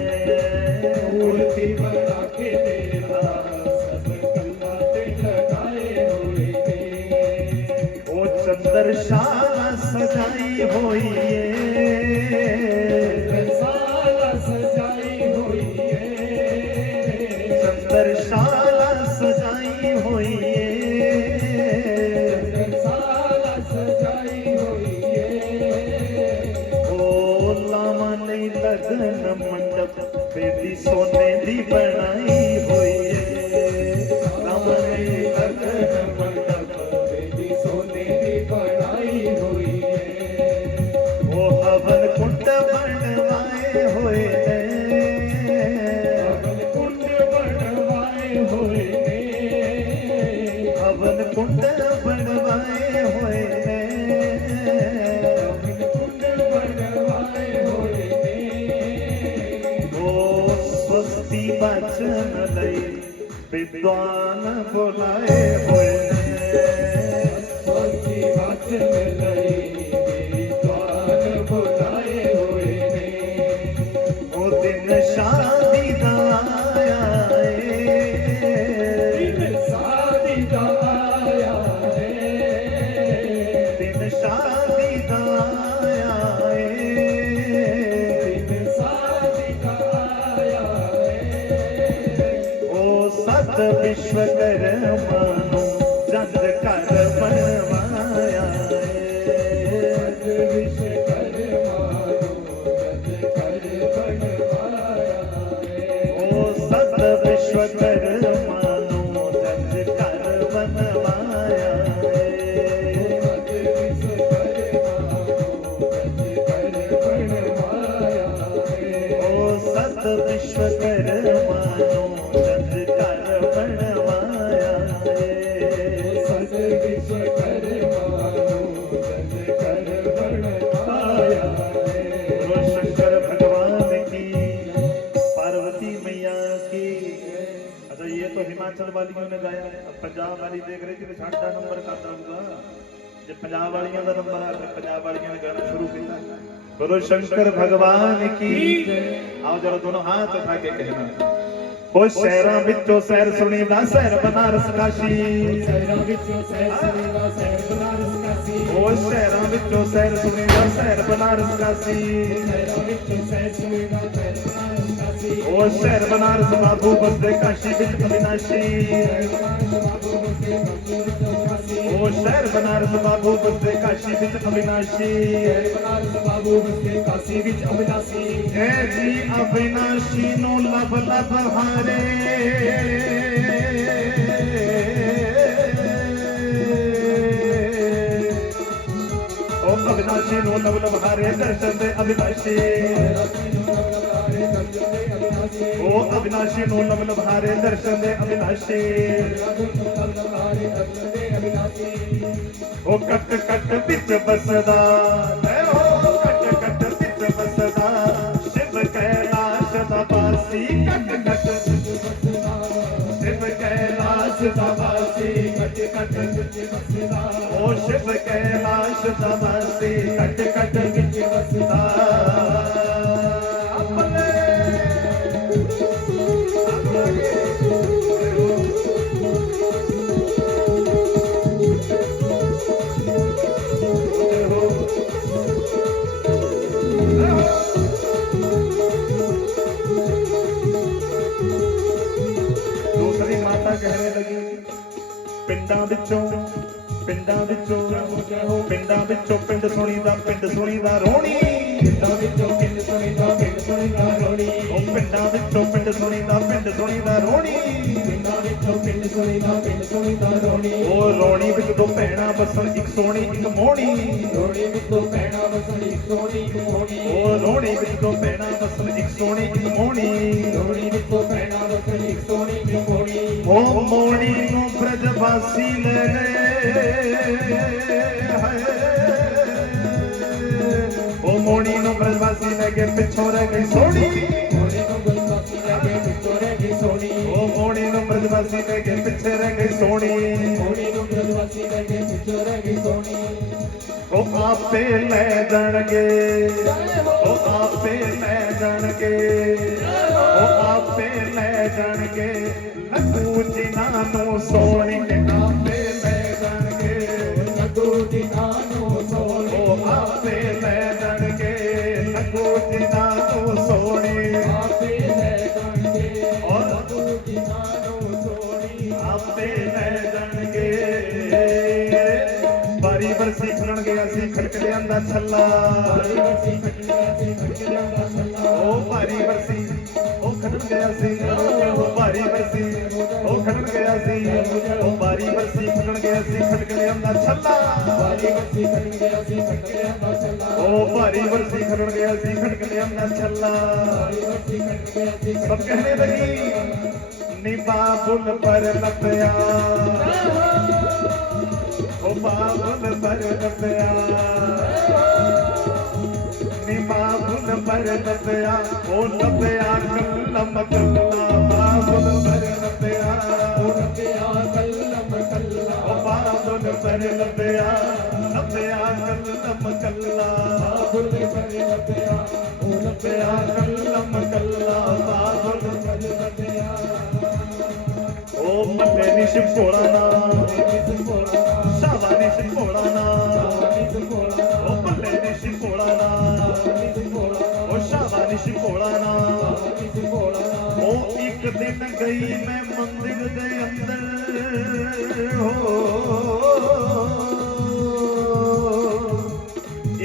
मूर्ति बना के देवता सब कंधा पे लगाए हुए ने। वो चंद्रशाला सजाई हुई है, चंद्रशाला सजाई हुई है, चंद्रशाला सजाई हुई है, चंद्रशाला सजाई हुई है। ओ लामा ने लगन मंडप बेदी सोने दी बनाई हुई है, लामा ने लगन मंडप बेदी सोने की बनाई हुई है। वो हवन कुंड बनवाए हुए ने, हवन कुंड बनवाए हुए ने, हवन कुंड बनवाए हुए ने, हवन कुंड बनवाए हुए ने। वो स्वस्ति वचन लई विद्वान बुलाए हुए ने, स्वस्ति वचन लई विद्वान बुलाए हुए ने। वो दिन शादी दा आया दिन शादी का आया है, दिन शादी दा आया दिन शादी का आया है। ओ सत विश्वकर्मा नु जज कर बनवाया सद विश्वकर्मा नु जज कर बनवाया है। ओ सत विश्वकर्मा नु जज कर बनवाया सद विश्वकर्मा नु जज कर बनवाया है। ओ सत विश्वकर्मा नु जज कर बनवाया सद विश्वकर्मा नु जज कर बनवाया है। बोलो शंकर भगवान की, पार्वती मैया की। अच्छा ये तो हिमाचल वालियों ने गाया, अब पंजाब वाली देख रही थी कि साढ़ा नंबर करता होगा। जब पंजाब वालियों का नंबर आ गया, पंजाब वालियों ने गाना शुरू किया। बोलो शंकर भगवान की। आओ जरा दोनों हाथ उठा के कहना, ओ शहरां विचों शहर सुनीदा शहर बनारस काशी, शहरां विचों शहर सुनीदा शहर बनारस काशी, ओ शहरां विचों शहर सुनीदा शहर बनारस काशी, शहरां विचों शहर सुनीदा शहर बनारस काशी। ओ शहर बनारस बाबू बसदे काशी विच अविनाशी, शहर बनारस बाबू बसदे काशी विच अविनाशी। ओ ओ शहर बनारस बाबू बसते काशी विच अविनाशी बनारस बाबू बसते काशी विच अविनाशी है जी अविनाशी नो लब लब हारे ओ अविनाशी नो लब लब हारे दर्शन दे अविनाशी ओ अविनाशी नो लब लब हारे दर्शन दे अविनाशी ओ कट कट बिच बसदा ओ कट कट बिच बसदा शिव कैलाश दा वासी कट कट शिव कैलाश दा वासी कट कट बिच बसदा ओ शिव कैलाश दा वासी कट कट बिच बसदा दूसरी माता कहने लगी पिंडां विचों पिंड सुणीदा रोणी पिंडां विचों पिंड सुणीदा रोणी ओ पिंडां विचों पिंड सुणीदा रोणी पिंडां विचों पिंड सुणीदा रोणी ओ रोणी विच दो भैणां बसन एक सोहणी एक मोहणी रोणी विच दो भैणां बसन एक सोहणी एक मोहणी ओ रोणी विच दो भैणां बसन एक सोहणी एक मोहणी रोणी विच दो भैणां बसन एक सोहणी एक मोहणी ओ मोहणी नूं ब्रजवासी ले गए हाय ओ मोहणी नूं ब्रजवासी ले गए पिछों रह गई सोहणी मोहणी नूं ब्रजवासी ले गए पिछों रह गई सोहणी ओ मोहणी नूं ब्रजवासी ले गए पिछे रह गई सोहणी मोहणी नूं ब्रजवासी ले गए पिछों रह गई सोहणी ओ आपे ले जाणगे ओ आपे ले जाणगे ओ आपे ले जाणगे लखू जिन्हां नूं सोहणी के आपे ले जाणगे लखू जिन्हां नूं सोहणी ओ आपे ले जाणगे लखू जिन्हां नूं सोहणी आपे ले जाणगे और लखू जिन्हां नूं सोहणी आपे ले जाणगे बारी बरसी खणन गया सी खड़क लियांदा छल्ला बारी बरसी खड़क लियांदा छल्ला ओ भारी बरसी ओ खड़न गया सी ओ भारी बरसी ओ खड़न गया सी ओ भारी बरसी खड़न गया सी खड़क लियांदा छल्ला बारी बरसी खड़न गया सी खड़क लियांदा छल्ला ओ भारी बरसी खड़न गया सी खड़क लियांदा छल्ला बारी बरसी खड़न गया सी सब कहने लगी नी बाबुल पर लपया ओ बाबुल पर लपया नी बाबुल पर लपया ओ लपया कल्लम कल्ला बाबुल पर लपया ओ लपया कल्लम कल्ला ओ बाबुल पर लपया कल्लम कल्ला बाबुल पर लपया ओ लपया कल्लम कल्ला बाबुल पर लपया ओ मल्ले निश फोड़ाना निश फोड़ाना शाबा निश फोड़ाना निश फोड़ाना ओ मल्ले निश फोड़ाना निश फोड़ाना ओ शाबा निश फोड़ाना निश फोड़ाना ओ एक दिन गई मैं मंदिर दे अंदर हो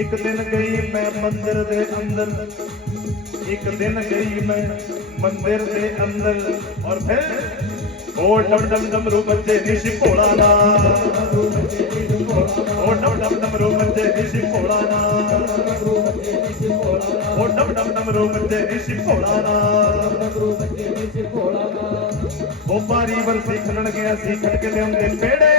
एक दिन गई मैं मंदिर दे अंदर एक दिन गई मैं मंदिर दे अंदर और फिर ओ डम डम डमरू बच्चे निशी फोड़ाना ओ डम डम डमरू बच्चे निशी फोड़ाना ओ डम डम डमरू बच्चे निशी फोड़ाना ओ बारी बरसी खड़न गया सी खड़के लियांदे पेड़े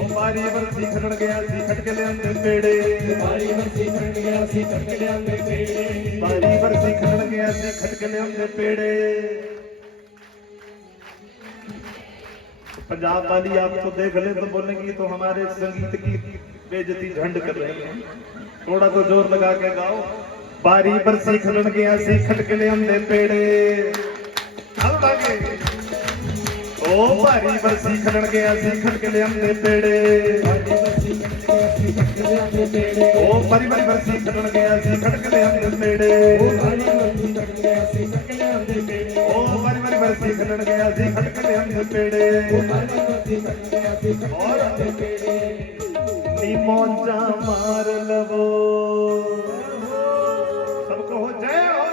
ओ बारी बरसी खड़न गया सी खड़के लियांदे पेड़े बारी बरसी खड़न गया सी खड़के लियांदे पेड़े पंजाब वाली आपको देख ले तो बोलेंगी तो हमारे संगीत की बेइज्जती झंड कर रहे हैं, थोड़ा तो जोर लगा के गाओ। बारी बरसी खलन गया सी खटके ले हमने पेड़े चल लागे ओ ओ भारी बरसी खलन गया सी खटके ले आंदे पेड़े भारी बरसी खटके सी खटके ले आंदे पेड़े ओ भारी बरसी खलन गया सी खटके ले आंदे पेड़े ओ भारी बरसी खटके सी खटके ले आंदे पेड़े ओ भारी बरसी खलन गया सी खटके ले आंदे पेड़े ओ भारी बरसी खटके सी खटके ले आंदे पेड़े नी मौजा मार लवो सबको हो जय हो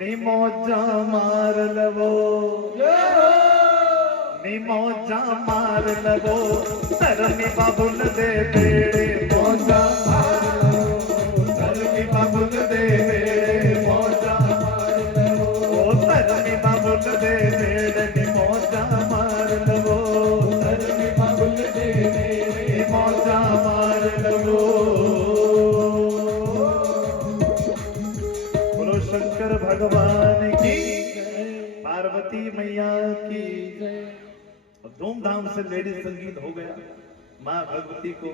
नी मौजा मार लवो नी मौजा मार लवो धरमी बाबुल दे बेड़े मौजा मार लवो धरमी बाबुल दे बेड़े मौजा मार लवो धरमी बाबुल दे बेड़े नी मौजा मार लवो धरमी बाबुल दे बेड़े मौजा मार लवो बोलो शंकर भगवान की पार्वती मैया की धूमधाम से लेडीज संगीत हो गया। माँ भगवती को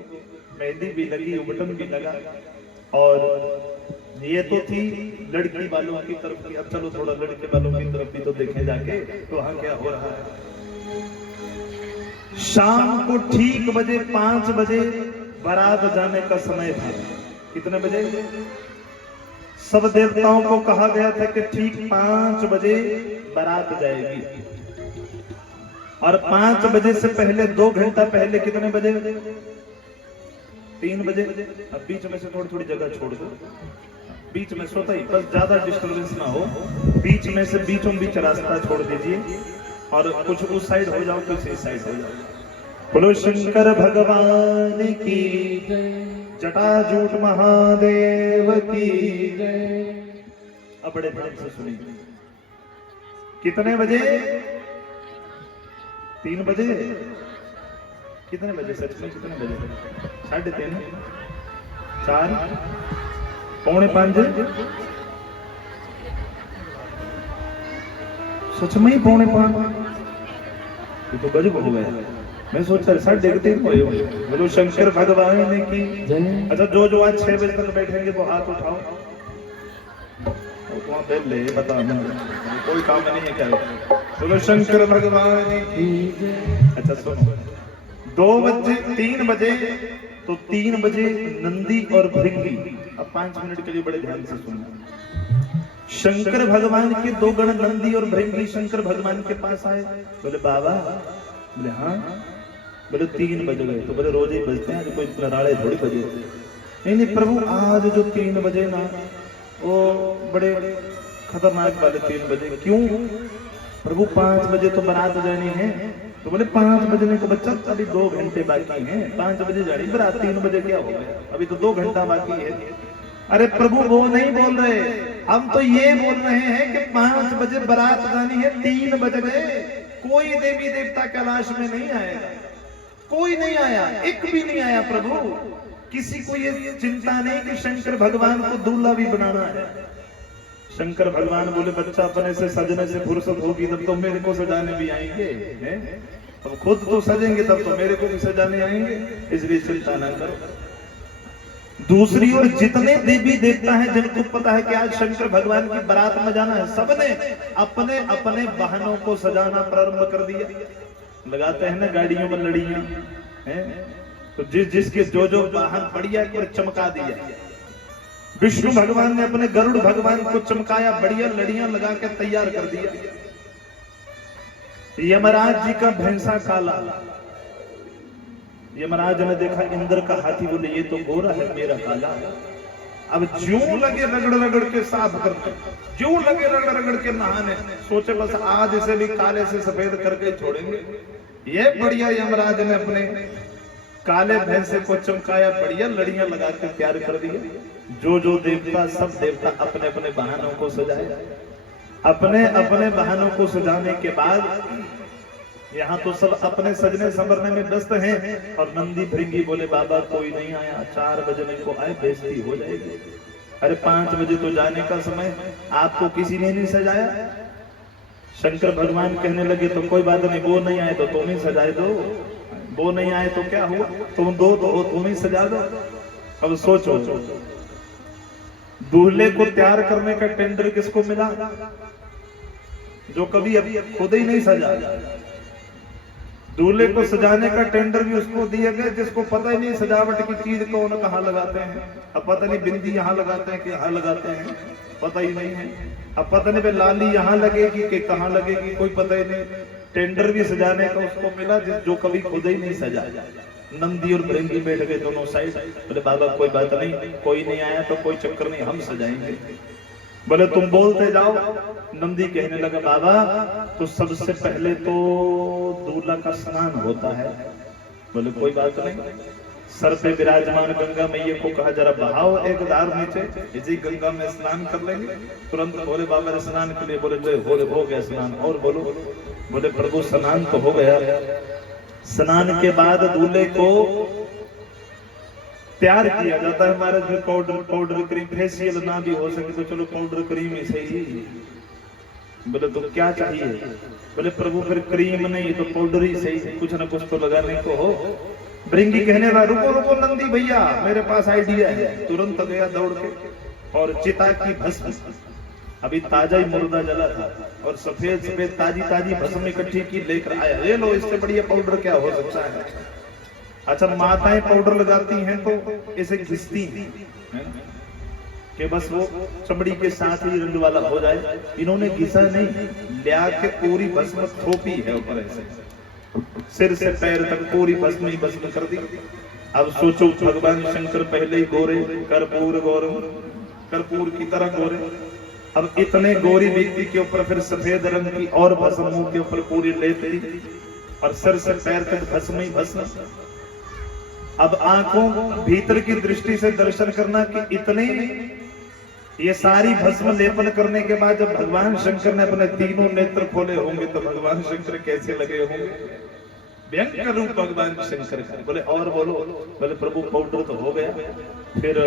मेहंदी भी लगी, उबटन भी लगा और ये तो थी लड़की वालों की तरफ की। अब चलो थोड़ा लड़के वालों की तरफ भी तो देखें जाके तो वहां क्या हो रहा है। शाम को ठीक 5 बजे बारात जाने का समय था। कितने बजे? सब देवताओं को कहा गया था कि ठीक 5 बजे बारात जाएगी और 5 बजे से पहले 2 घंटा पहले कितने बजे? 3 बजे। अब बीच में से थोड़ी थोड़ी जगह छोड़ दो, बीच में सोता ही बस ज्यादा डिस्टर्बेंस ना हो। बीच में से बीचों बीच रास्ता छोड़ दीजिए और कुछ उस साइड हो जाओ, कुछ इस साइड हो जाओ। बोलो शंकर भगवान की जटाजूट महादेव की। अब बड़े ध्यान से सुनिए। कितने बजे? 3 बजे। कितने बजे? सच में कितने बजे? 3:30, 4, 4:45। सच में ही 4:45। ये तो गजब हो गया। मैं सोचा 3:30 हुए होंगे। बोलो शंकर भगवान की। अच्छा जो आज 6 बजे तक बैठेंगे वो हाथ उठाओ। वहाँ बेल ले बता, कोई काम नहीं है क्या? बोलो शंकर भगवान की। अच्छा सुनो, 2 बजे 3 बजे तो 3 बजे नंदी और भृंगी। अब 5 मिनट के लिए बड़े ध्यान से सुनना। शंकर भगवान के 2 गण नंदी और भृंगी शंकर भगवान के पास आए। बोले बाबा। बोले हाँ। बोले 3 बज गए। तो बोले रोज ही बजते हैं, कोई नराड़े थोड़ी बजे। नहीं प्रभु, आज जो 3 बजे ना वो बड़े खतरनाक वाले 3 बजे। क्यों? प्रभु 5 बजे तो बारात जानी है। तो बोले 5 बजने को बच्चा अभी 2 घंटे बाकी हैं। 5 बजे जानी बारात, 3 बजे क्या हो गया? अभी तो 2 घंटा बाकी है। अरे प्रभु वो नहीं बोल रहे, हम तो ये बोल रहे हैं कि 5 बजे बारात जानी है, 3 बज गए। कोई देवी देवता कैलाश में नहीं आएगा, कोई नहीं आया, एक भी नहीं आया प्रभु। किसी को ये चिंता नहीं कि शंकर भगवान को दूल्हा भी बनाना है। शंकर भगवान बोले बच्चा अपने से सजने से फुर्सत होगी तब तो मेरे को सजाने भी आएंगे। अब खुद तो सजेंगे तब तो मेरे को भी सजाने आएंगे, इसलिए चिंता ना करो। दूसरी ओर जितने देवी देवता हैं जिनको पता है कि आज शंकर भगवान की बारात में जाना है, सबने अपने अपने वाहनों को सजाना प्रारंभ कर दिया। लगाते हैं ना गाड़ियों में लड़ियां, तो जिसके जो वाहन बढ़िया को चमका दिया। विष्णु भगवान ने अपने गरुड़ भगवान को चमकाया, बढ़िया लड़ियां लगा के तैयार कर दिया। यमराज जी का भैंसा काला। यमराज ने देखा इंद्र का हाथी, बोले ये तो गोरा है, मेरा काला। अब ज्यों लगे रगड़ रगड़ के साफ करते, ज्यों लगे रगड़ रगड़ के नहाने, सोचे बस आज इसे भी काले से सफेद करके छोड़ेंगे। ये बढ़िया यमराज ने अपने काले भैंसे को चमकाया, बढ़िया लड़ियां लगा के तैयार कर दिया। जो देवता, सब देवता अपने अपने वाहनों को सजाए। अपने अपने वाहनों को सजाने के बाद यहाँ तो सब अपने सजने संवरने में व्यस्त हैं और नंदी भृंगी बोले बाबा कोई नहीं आया, 4 बजे को आए, बेइज्जती हो जाएगी। अरे 5 बजे तो जाने का समय, आपको किसी ने नहीं सजाया। शंकर भगवान कहने लगे तो कोई बात नहीं, वो नहीं आए तो तुम ही सजाए दो, वो नहीं आए तो क्या हुआ, तुम दो तो तुम ही सजा दो। अब सोचो, दूल्हे को तैयार करने का टेंडर किसको मिला? जो कभी अभी खुद ही नहीं सजा। दूल्हे को सजाने का टेंडर भी उसको दिया गया जिसको पता ही नहीं सजावट की चीज कौन कहाँ लगाते हैं। अब पता नहीं बिंदी यहाँ लगाते हैं कि यहाँ लगाते हैं, पता ही नहीं है। अब पता नहीं लाली यहाँ लगेगी कि कहाँ लगेगी, कोई पता ही नहीं। टेंडर भी सजाने का उसको मिला जो कभी खुद ही नहीं सजा। नंदी और भृंगी बैठ गए दोनों साइड। बोले बाबा कोई बात नहीं, कोई नहीं आया तो कोई चक्कर नहीं, हम सजाएंगे। बोले तुम बोलते जाओ। नंदी कहने लगा बाबा तो सबसे पहले तो दूल्हा का स्नान होता है। बोले कोई बात नहीं। सर पे विराजमान गंगा मैया को कहा जरा बहाओ एक दार नीचे, जी गंगा में स्नान कर लेंगे। तुरंत बोले बाबा स्नान के लिए। बोले हो गया स्नान। और बोलो। बोले प्रभु स्नान तो हो गया। स्नान के बाद दूल्हे को तैयार किया जाता है महाराज। पाउडर क्रीम, फेशियल ना भी हो सके तो चलो पाउडर क्रीम ही सही। बोले तो क्या चाहिए? बोले प्रभु फिर क्रीम नहीं तो पाउडर ही सही, कुछ ना कुछ तो लगाने को हो। भृंगी कहने लगा रुको रुको नंदी भैया, मेरे पास आइडिया है। तुरंत गया दौड़ के और चिता की भस्म, अभी ताजा ही मुर्दा जला था और सफेद सफेद ताजी भस्म इकट्ठी की लेकर आया। ये लो, इससे बढ़िया पाउडर क्या हो सकता है। अच्छा माताएं पाउडर लगाती हैं तो इसे घिसती हैं कि बस वो चमड़ी के साथ ही रंग वाला हो जाए। इन्होंने घिसा नहीं, लिया के पूरी भस्म थोपी है ऊपर ऐसे, सिर से पैर तक पूरी भस्म ही भस्म कर दी। अब सोचो भगवान शंकर पहले ही गोरे, कर्पूर की तरह गोरे। अब इतने गोरी व्यक्ति के ऊपर फिर सफेद रंग की और भस्म मुंह के ऊपर पूरी लेप दी और सिर से पैर तक भस्म ही भस्म। अब आंखों भीतर की दृष्टि से दर्शन करना कि इतने ये सारी भस्म लेपन करने के बाद जब भगवान शंकर ने अपने तीनों नेत्र खोले होंगे तो भगवान शंकर कैसे लगे होंगे। भयंकर रूप भगवान शंकर का। बोले और बोलो। बोले प्रभु पाउडर तो हो गया। फिर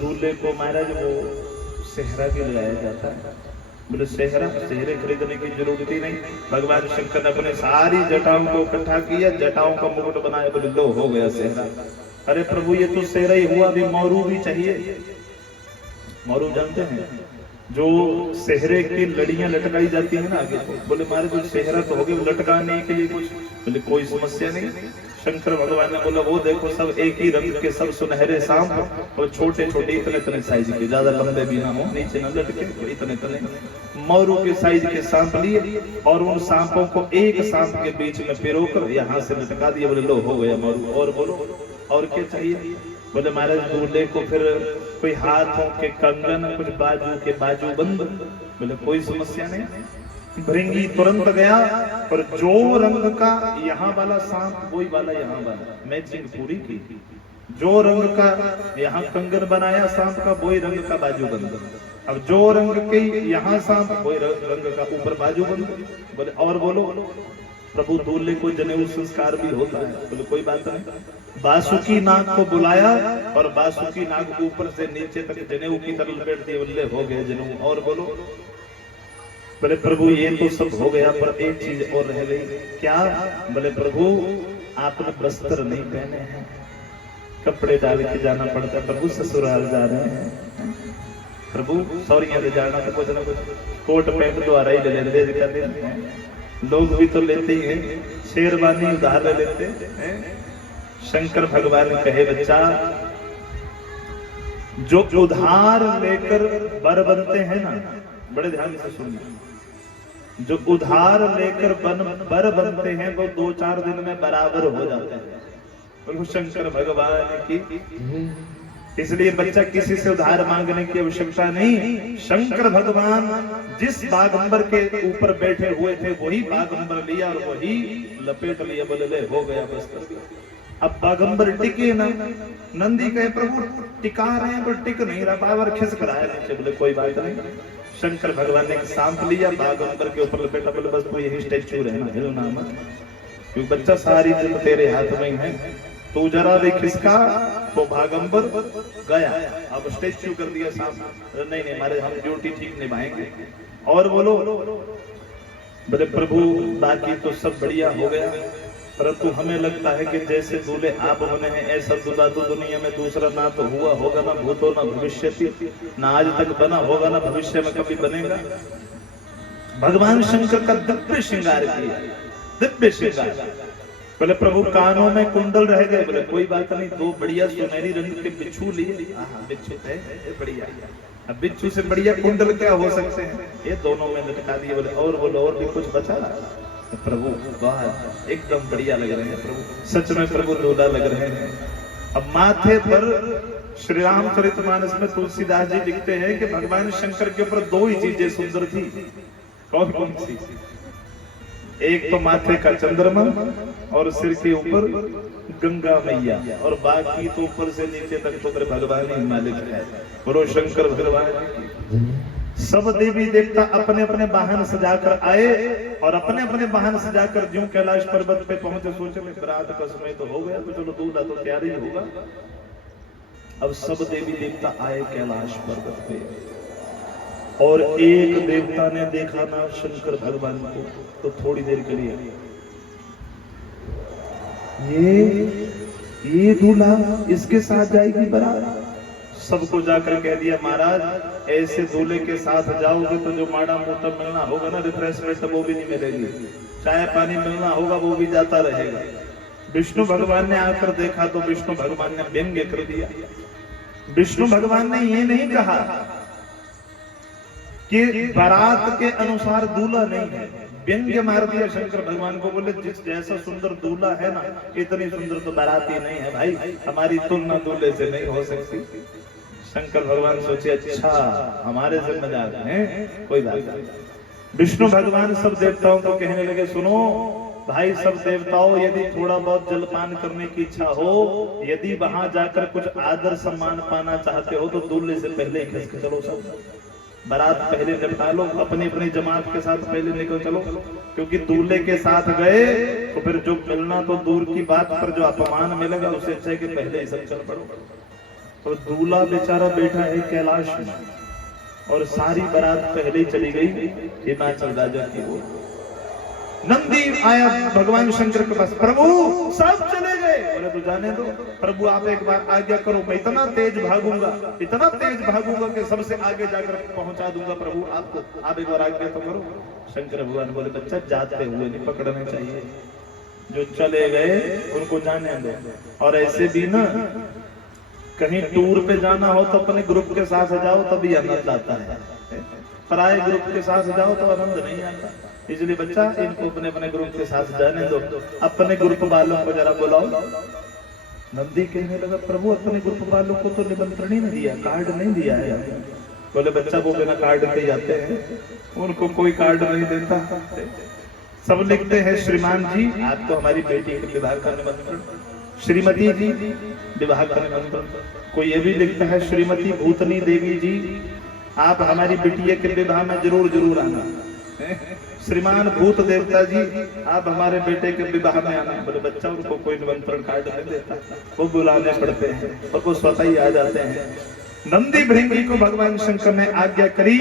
दूल्हे को महाराज वो सेहरा भी लगाया जाता है। बोले सेहरे खरीदने की जरूरत ही नहीं। भगवान शंकर ने अपने सारी जटाओं को इकट्ठा किया, जटाओं का मुकुट बनाया। बोले लो हो गया सेहरा। अरे प्रभु ये तो सेहरा ही हुआ, अभी मोरू भी चाहिए। मोरू जानते हैं जो सेहरे की लड़ियां लटकाई जाती है ना आगे। बोले मारे जो सेहरा तो हो गया, लटकाने के लिए कुछ। बोले कोई समस्या नहीं। शंकर भगवान ने बोला वो देखो सब एक ही रंग के, सब सुनहरे सांप और छोटे छोटे इतने साइज के, ज्यादा लंबे भी ना हो, नीचे ना लटके, इतने मोरू के साइज के सांप लिए और उन सांपों को एक सांप के बीच में पिरोकर यहाँ से लटका दिया। बोले लो हो गया मोरू। और बोलो और क्या चाहिए? बोले महाराज दूल्हे को फिर कोई हाथों के कंगन, कुछ बाजू के बाजू बंद। बोले कोई समस्या नहीं। भृंगी तुरंत गया और जो रंग का यहाँ वाला सांप वही वाला यहाँ वाला मैचिंग पूरी की। जो रंग का यहाँ कंगन बनाया सांप का वही रंग का बाजू बंद। अब जो रंग के यहाँ सांप वही रंग का ऊपर बाजू बंद। बोले और बोलो। प्रभु दूल्हे को जनेऊ संस्कार भी होता है। बोले कोई बात नहीं। बासुकी नाग को बुलाया और बासुकी नाग ऊपर से नीचे तक जनेऊ की तरह लपेट दिए। बोले हो गए जनेऊ। और बोलो। बोले प्रभु ये तो सब हो गया पर एक चीज और रह गई। क्या? बोले प्रभु आपने वस्त्र नहीं पहने हैं, कपड़े डाल के जाना पड़ता है। प्रभु ससुराल जा रहे हैं। प्रभु सौरियां ले जाना तो कुछ ना कुछ कोट पैंट द्वारा ही ले लेते हैं। लोग भी तो लेते ही हैं, शेरवानी उधार ले लेते हैं। शंकर भगवान कहे बच्चा जो उधार लेकर बर बनते हैं ना, बड़े ध्यान से सुनिए, जो उधार लेकर बर बनते हैं वो 2-4 दिन में बराबर हो जाते हैं। बोलो शंकर भगवान की। इसलिए बच्चा किसी से उधार मांगने की आवश्यकता नहीं। शंकर भगवान जिस बागंबर के ऊपर बैठे हुए थे वही बागंबर लिया और वही लपेट लिया। बोले हो गया बस कर दिया। अब बागंबर टिके ना। नंदी कहे प्रभु टिका रहे हैं पर टिक नहीं रहा, बाबर खिसक रहा है नीचे। बोले कोई बात नहीं। शंकर भगवान ने एक सांप लिया, बागंबर के ऊपर लपेटा। बोले बस तू यही स्टैच्यू रहना, हिलना मत, क्योंकि बच्चा सारी जिद तेरे हाथ में है। तू जरा भी खिसका तो बागंबर गया। अब स्टैच्यू कर दिया सांप। नहीं हमारे हम ड्यूटी ठीक निभाएंगे। और बोलो। बोले प्रभु बाकी तो सब बढ़िया हो गया, परंतु हमें लगता है कि जैसे दूल्हे आप बने हैं ऐसा दूल्हा तो दुनिया में दूसरा ना तो हुआ होगा, ना भूतो ना भविष्य, ना आज तक बना होगा, ना भविष्य में कभी बनेगा। भगवान शंकर का दिव्य श्रृंगार किया, दिव्य श्रृंगार। बोले प्रभु कानों में कुंडल रह गए, बोले कोई बात नहीं, दो बढ़िया सुनहरी रंग के बिच्छू लिए। बिच्छू थे बढ़िया, अब बिच्छू से बढ़िया कुंडल क्या हो सकते हैं, ये दोनों में लटका दिए। बोले और बोलो और भी कुछ बचा? तो प्रभु वाह एकदम बढ़िया लग रहे हैं प्रभु, सच में प्रभु दूल्हा लग रहे हैं। अब माथे पर श्री रामचरितमानस में तुलसीदास जी लिखते हैं कि भगवान शंकर के ऊपर दो ही चीजें सुंदर थी। कौन कौन सी? एक तो माथे का चंद्रमा और सिर के ऊपर गंगा मैया, और बाकी तो ऊपर से नीचे तक तो भगवान ही मालिक है। बोलो शंकर भगवान। सब देवी देवता अपने अपने वाहन सजाकर आए, और अपने अपने वाहन सजाकर ज्यों कैलाश पर्वत पे पहुंचे, सोचे में रात का समय तो हो गया, तो चलो दूल्हा तो तैयार ही होगा। अब सब देवी देवता आए कैलाश पर्वत पे, और एक देवता ने देखा ना शंकर भगवान को, तो थोड़ी देर के लिए ये दूल्हा इसके साथ जाएगी बारात। सबको जाकर कह दिया महाराज ऐसे दूल्हे के साथ जाओगे तो जो माड़ा मोटा मिलना होगा ना रिफ्रेशमेंट, वो भी नहीं मिलेगी, चाय पानी मिलना होगा वो भी जाता रहेगा। विष्णु भगवान ने आकर देखा तो विष्णु भगवान ने व्यंग्य कर दिया। विष्णु भगवान ने ये नहीं कहा कि बारात के अनुसार दूल्हा नहीं है, व्यंग्य मार दिया शंकर भगवान को। बोले जिस जैसा सुंदर दूल्हा है ना, इतनी सुंदर तो बाराती नहीं है भाई, हमारी तुलना दूल्हे से नहीं हो सकती। शंकर भगवान सोचे अच्छा हमारे से मजाक है, कोई बात नहीं। विष्णु भगवान सब देवताओं को कहने लगे सुनो भाई सब देवताओं, यदि थोड़ा बहुत जलपान करने की इच्छा हो, यदि वहां जाकर कुछ आदर सम्मान पाना चाहते हो तो दूल्हे से पहले ही खिसक चलो, सब बारात पहले निपटा लो, अपनी अपनी जमात के साथ पहले निकल चलो, क्योंकि दूल्हे के साथ गए तो फिर जो मिलना तो दूर की बात, पर जो अपमान मिलेगा उससे अच्छा है कि पहले ही सब चल पड़ो। तो दूल्हा बेचारा बैठा है कैलाश में, और सारी बारात पहले ही चली गई हिमाचल राजा की ओर। नंदी आया भगवान शंकर के पास, प्रभु सब चले गए। बोले तो जाने दो प्रभु, आप एक बार आज्ञा करो, मैं इतना तेज भागूंगा, इतना तेज भागूंगा कि सबसे आगे जाकर पहुंचा दूंगा प्रभु आपको, आप एक बार आज्ञा तो करो। शंकर भगवान बोले बच्चा जाते हुए नहीं पकड़ने चाहिए, जो चले गए उनको जाने दो। और ऐसे भी ना कहीं टूर पे जाना हो तो अपने ग्रुप के साथ जाओ तभी आनंद आता है, पराये ग्रुप के साथ जाओ तो आनंद नहीं आता। इसलिए बच्चा इनको अपने अपने ग्रुप के साथ जाने दो, अपने ग्रुप वालों को जरा बुलाओ। नंदी कहने लगा प्रभु अपने ग्रुप वालों को तो निमंत्रण ही नहीं दिया, कार्ड नहीं दिया है। बोले बच्चा वो बिना कार्ड के जाते हैं, उनको कोई कार्ड नहीं देता। सब लिखते हैं श्रीमान जी आपको हमारी बेटी के विवाह का निमंत्रण, श्रीमती जी विवाह का निमंत्रण। कोई ये भी लिखता है श्रीमती भूतनी देवी जी आप हमारी बिटिया के विवाह में जरूर जरूर आना। श्रीमान भूत देवता जी आप हमारे बेटे के विवाह में आना। बोले बच्चा उनको कोई निमंत्रण कार्ड नहीं देता, वो बुलाने पड़ते हैं और वो स्वतः ही आ जाते हैं। नंदी भृंगी को भगवान शंकर ने आज्ञा करी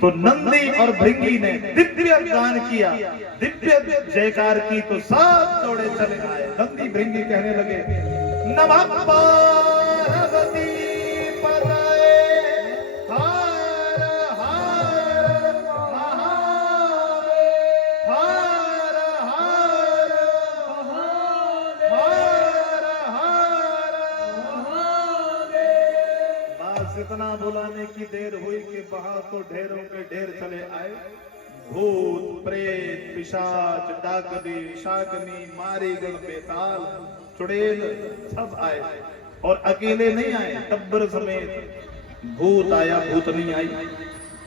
तो नंदी और भृंगी ने दिव्य गान किया, दिव्य जयकार की, तो सब जोड़े चले आए। नंदी भृंगी कहने लगे नमः पार्वती पतये हर हर महादेव, हर हर महादेव। बस इतना बुलाने की देर हुई कि वहां तो ढेरों के ढेर चले आए। भूत प्रेत पिशाच डाकनी शाकनी मारीगण बेताल चुड़ैल सब आए, और अकेले नहीं आए, टब्बर समेत। भूत आया भूतनी आई,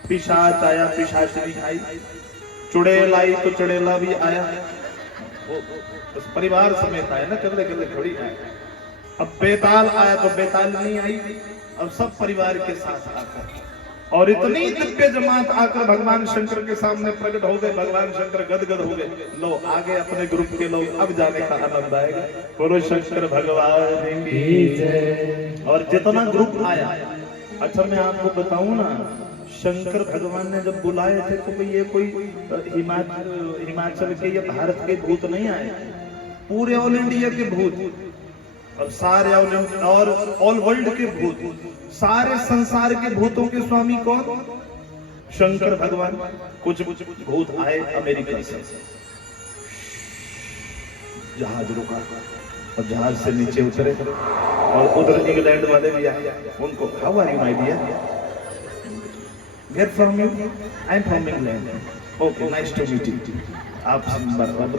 पिशाच आया पिशाचनी आई, चुड़ैल आई तो चुड़ैला भी आया, उस परिवार समेत आया ना, कल्ले कल्ले थोड़ी आए। अब बेताल आया तो बेतालनी आई, अब सब परिवार के साथ आकर, और इतनी दिव्य जमात आकर भगवान शंकर के सामने प्रकट हो गए। भगवान शंकर गदगद हो गए, लो आगे अपने ग्रुप के लोग, अब जाने का आनंद आएगा। बोलो शंकर भगवान की जय। और जितना ग्रुप आया, अच्छा मैं आपको बताऊं ना, शंकर भगवान ने जब बुलाए थे तो ये कोई हिमाचल के या भारत के भूत नहीं आए, पूरे ऑल इंडिया के भूत, और सारे और ऑल वर्ल्ड के भूत, सारे संसार के भूतों के स्वामी कौन? शंकर भगवान कुछ भूत आए अमेरिका से, जहाज रुका और जहाज से नीचे उतरे और उधर इंग्लैंड वाले भी आए। उनको how are you my dear, where from you, I am from England, okay nice to meet you. आप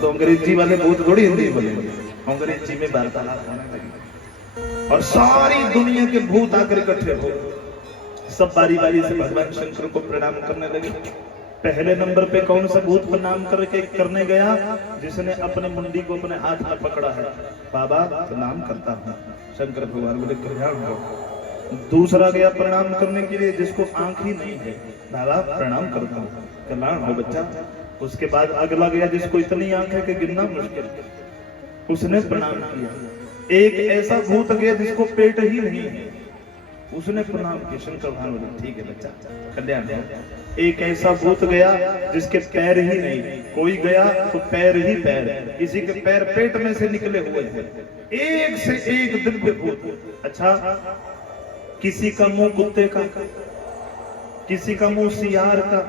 तो अंग्रेजी वाले भूत थोड़ी हिंदी बोलेंगे, अंग्रेजी में वार्तालाप होने लगी और सारी दुनिया के भूत आकर इकट्ठे हो, सब बारी बारी से भगवान शंकर को प्रणाम करने लगे। पहले नंबर पे कौन सा भूत प्रणाम करने गया, जिसने अपने मुंडी को अपने हाथ में पकड़ा है, बाबा प्रणाम करता हूँ। शंकर भगवान बोले कल्याण हो। दूसरा गया प्रणाम करने के लिए जिसको आंख ही नहीं है, बाबा प्रणाम करता हूँ, कल्याण हो बच्चा। उसके बाद अगला गया जिसको इतनी आंख है कि गिनना मुश्किल, उसने प्रणाम किया। एक ऐसा भूत गया जिसको पेट ही नहीं है, उसने प्रणाम किया। शंकर भगवान बोले ठीक है बच्चा, कल्याण हो। एक ऐसा भूत गया जिसके पैर ही नहीं, कोई गया तो पैर ही पैर, किसी के पैर पेट में से निकले हुए हैं, एक से एक दिव्य भूत। अच्छा, किसी का मुंह कुत्ते का, किसी का मुंह सियार का,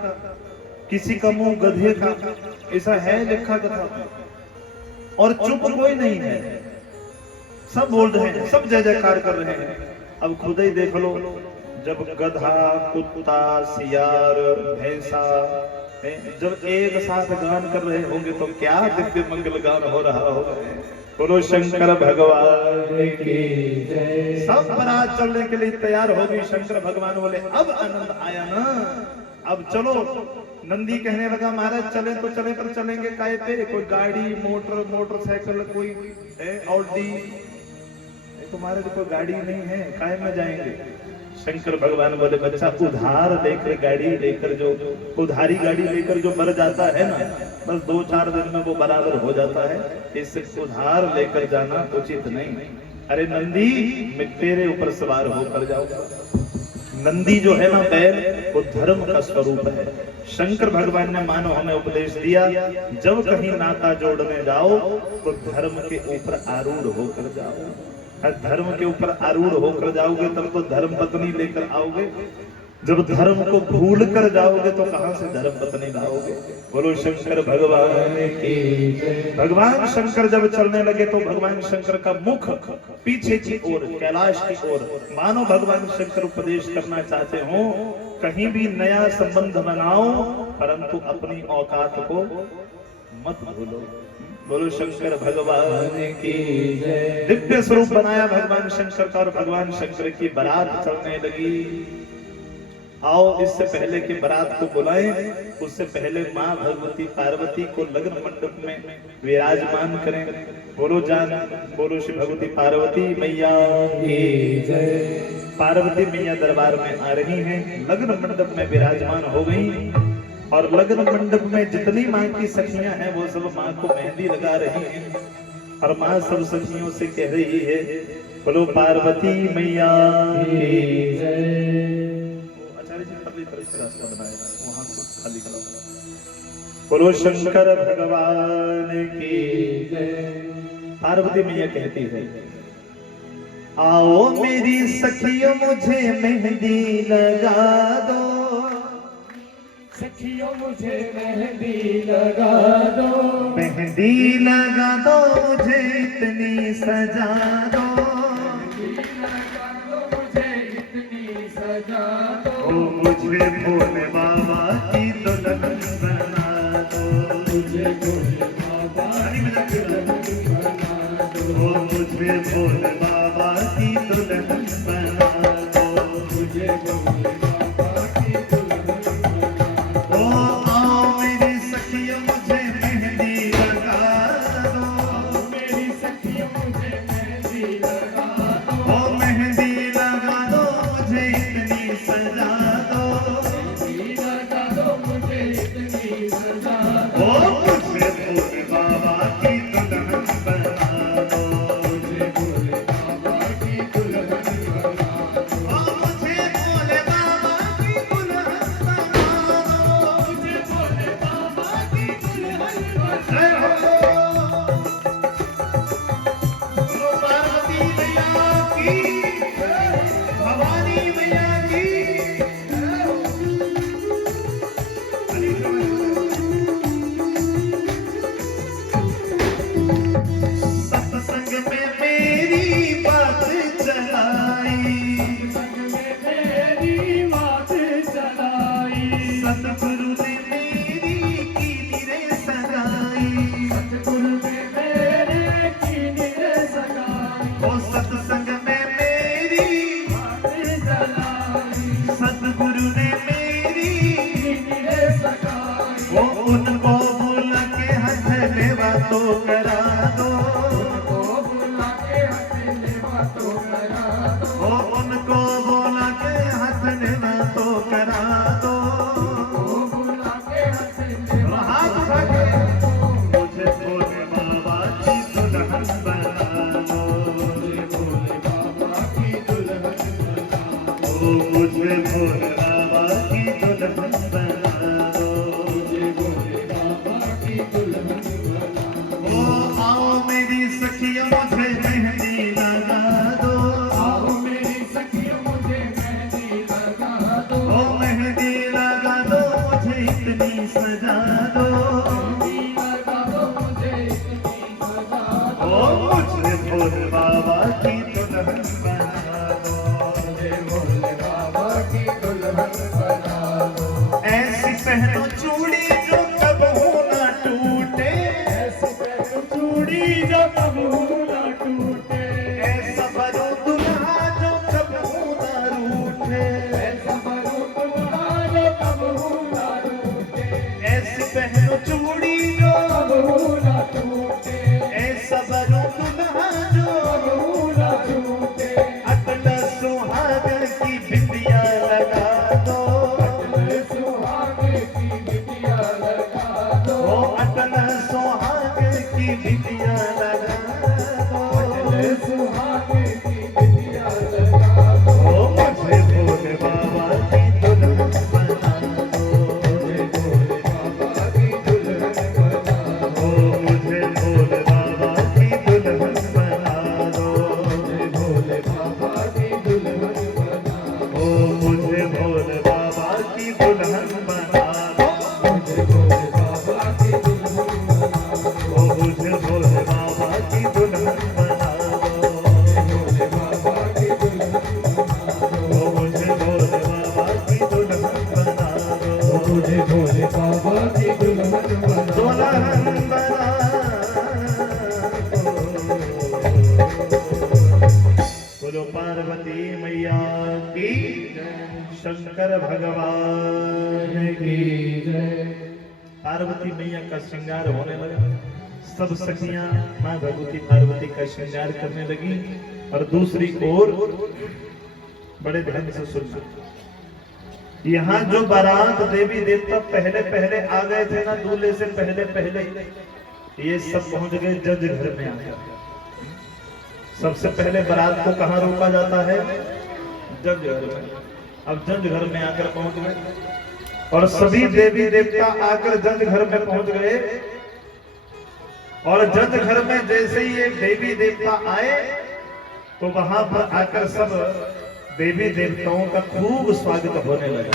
किसी का मुंह गधे का, ऐसा है लिखा कथा। और चुप कोई नहीं है, सब बोल रहे हैं, सब जय जयकार कर रहे हैं। अब खुद ही देख लो, जब गधा, कुत्ता, सियार, भैंसा जब एक साथ गान कर रहे होंगे तो क्या दिव्य मंगल गान हो रहा होगा। बोलो शंकर भगवान की जय। सब बारात चलने के लिए तैयार हो गई। शंकर भगवान बोले अब आनंद आया ना, अब चलो। नंदी कहने लगा महाराज चले तो चले, पर चलेंगे काय पे, कोई गाड़ी, मोटरसाइकिल, कोई ऑडी, तुम्हारे तो कोई गाड़ी नहीं है, काय में जाएंगे। शंकर भगवान बोले बच्चा उधार लेकर गाड़ी लेकर, जो उधारी गाड़ी लेकर जो मर जाता है ना, बस 2-4 दिन में वो बराबर हो जाता है, इससे उधार लेकर जाना उचित नहीं। अरे नंदी, मैं तेरे ऊपर सवार होकर जाऊंगा। नंदी जो है ना बैल, वो धर्म का स्वरूप है। शंकर भगवान ने मानो हमें उपदेश दिया, जब कहीं नाता जोड़ने जाओ तो धर्म के ऊपर आरूढ़ होकर जाओ। धर्म के ऊपर आरूढ़ होकर जाओगे तब तो धर्म पत्नी लेकर आओगे, जब धर्म को भूल कर जाओगे तो कहां से धर्म पत्नी लाओगे। बोलो शंकर भगवान की। भगवान शंकर जब चलने लगे तो भगवान शंकर का मुख पीछे की ओर, कैलाश की ओर, मानो भगवान शंकर उपदेश करना चाहते हो, कहीं भी नया संबंध बनाओ परंतु अपनी औकात को मत भूलो। बोलो शंकर भगवान की जय। दिव्य स्वरूप बनाया भगवान शंकर का और भगवान शंकर की बारात चलने लगी। आओ इससे पहले कि बारात को बुलाएं, उससे पहले माँ भगवती पार्वती को लग्न मंडप में विराजमान करें। बोलो जान, बोलो श्री भगवती पार्वती मैया की जय। पार्वती मैया दरबार में आ रही हैं, लग्न मंडप में विराजमान हो गई और लग्न मंडप में जितनी माँ की सखियां हैं वो सब माँ को मेहंदी लगा रही हैं और माँ सब सखियों से कह रही है बोलो पार्वती मैया की जय। आचार्य जी पतली तरह रास्ता बनाया, वहां से खाली कराओ। बोलो शंकर भगवान की जय। पार्वती मैया कहती है आओ मेरी सखियों मुझे मेहंदी लगा दो, सखियों मुझे मेहंदी लगा दो, मेहंदी लगा दो मुझे इतनी सजा दो, लगा दो मुझे इतनी सजा दो, ओ मुझे भोले बाबा की दुल्हन बना दो, मुझे भोले बाबा की दुल्हन बना दो, ओ मुझे भोले बाबा की दुल्हन बना दो, मुझे भोले बाबा की दुल्हन बना दो। आओ मेरी सखियों मुझे मेहंदी लगा दो, मेरी सखियों मुझे मेहंदी लगा दो, ओ मेहंदी लगा दो मुझे इतनी सजा दो, मेहंदी लगा दो मुझे इतनी सजा दो, ओ मुझे भोले बाबा की दुल्हन बना दो, मुझे भोले बाबा की दुल्हन बना दो, ओ मुझे भोले बाबा तो करा दो, बुला के हंसने हाथ उठा के मुझे भोले बाबा की दुल्हन बना दो, मुझे भोले बाबा की दुल्हन बना दो, मुझे भोले बाबा की दुल्हन बना दो, मुझे भोले बाबा की दुल्हन बना दो। ओ आओ मेरी सखियों मुझे मेहंदी लगा दो, आओ मेरी सखियों मुझे मेहंदी लगा दो, ओ मेहंदी लगा दो मुझे इतनी सजा दो, मेहंदी लगा दो मुझे इतनी सजा दो, ओ मुझे भोले बाबा की दुल्हन बना दो, मुझे भोले बाबा की दुल्हन बना दो। ऐसी पहनो चूड़ी जो कबहू ना टूटे, ऐसी पहनो चूड़ी जो कबू ना टूटे, ऐसा बनो दुल्हा जो कबहू ना रूठे, ऐसा बनो तुम्हारा कबू ना टूटे, ऐसी पहनो चूड़ी जो कबू ना टूटे, ऐसा बनो दुल्हा जो कबू ना टूटे। अपना सुहाग की बिंदिया लगा दो, सुहागे की बिटिया लगा दो, ओ अपना सुहाग की बिंदिया लगा दो, सुहागे की बिटिया लगा दो, ओ मुझे भोले बाबा की दुल्हन बना दो, मुझे भोले बाबा की दुल्हन बना दो, ओ मुझे भोले बाबा की दुल्हन बना दो, मुझे भोले बाबा की दुल्हन बना दो, ओ मुझे भोले बाबा की दुल्हन बना दो, मुझे भोले बाबा की दुल्हन बना दो, ओ मुझे भोले बाबा की दुल्हन बना दो, भोले बाबा की दुल्हन बना दो, ओ मुझे भोले बाबा की दुल्हन बना दो, मुझे भोले बाबा की दुल्हन बना दो। दुल्हन बना दो। बोलो पार्वती मैया की, शंकर भगवान की। पार्वती मैया का श्रृंगार होने लगा, सब सखियां मां भगवती पार्वती का श्रृंगार करने लगी, और दूसरी ओर बड़े ध्यान से सुनना, यहाँ जो बारात देवी देवता पहले पहले आ गए थे ना, दूल्हे से पहले पहले, ये सब पहुंच गए जज घर में आकर। सबसे पहले बारात को कहाँ रोका जाता है? जज घर में। अब जज घर में आकर पहुंच गए, और सभी देवी देवता आकर जज घर में पहुंच गए, और जज घर में जैसे ही ये देवी देवता आए तो वहां पर आकर सब देवी देवताओं का खूब स्वागत होने लगा।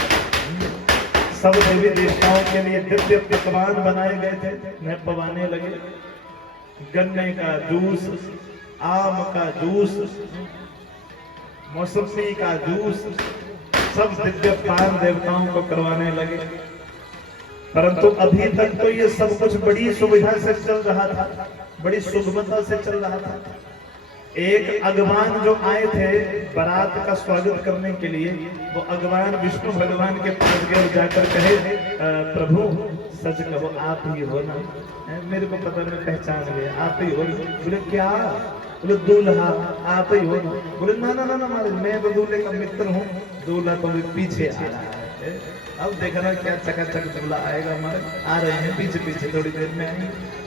सब देवी देवताओं के लिए दिव्य पकवान बनाए गए थे, उन्हें पवाने लगे, गन्ने का जूस, आम का जूस, मौसमी का जूस, सब दिव्य पान देवताओं को करवाने लगे। परंतु अभी तक तो ये सब कुछ बड़ी सुविधा से चल रहा था, बड़ी सुगमता से चल रहा था। एक अगवान जो आए थे बारात का स्वागत करने के लिए, वो अगवान विष्णु भगवान के पास गए, जाकर कहे प्रभु सच कहो आप ही हो ना? मेरे को पता नहीं, पहचान गए, आप ही हो। बोले क्या? बोले दूल्हा आप ही हो। बोले ना ना ना ना महाराज, मैं तो दूल्हे का मित्र हूँ, दूल्हा तो पीछे आ रहा है। अब देखना क्या चकाचक दूल्हा आएगा हमारे, आ रहे हैं पीछे पीछे, थोड़ी देर में आएंगे।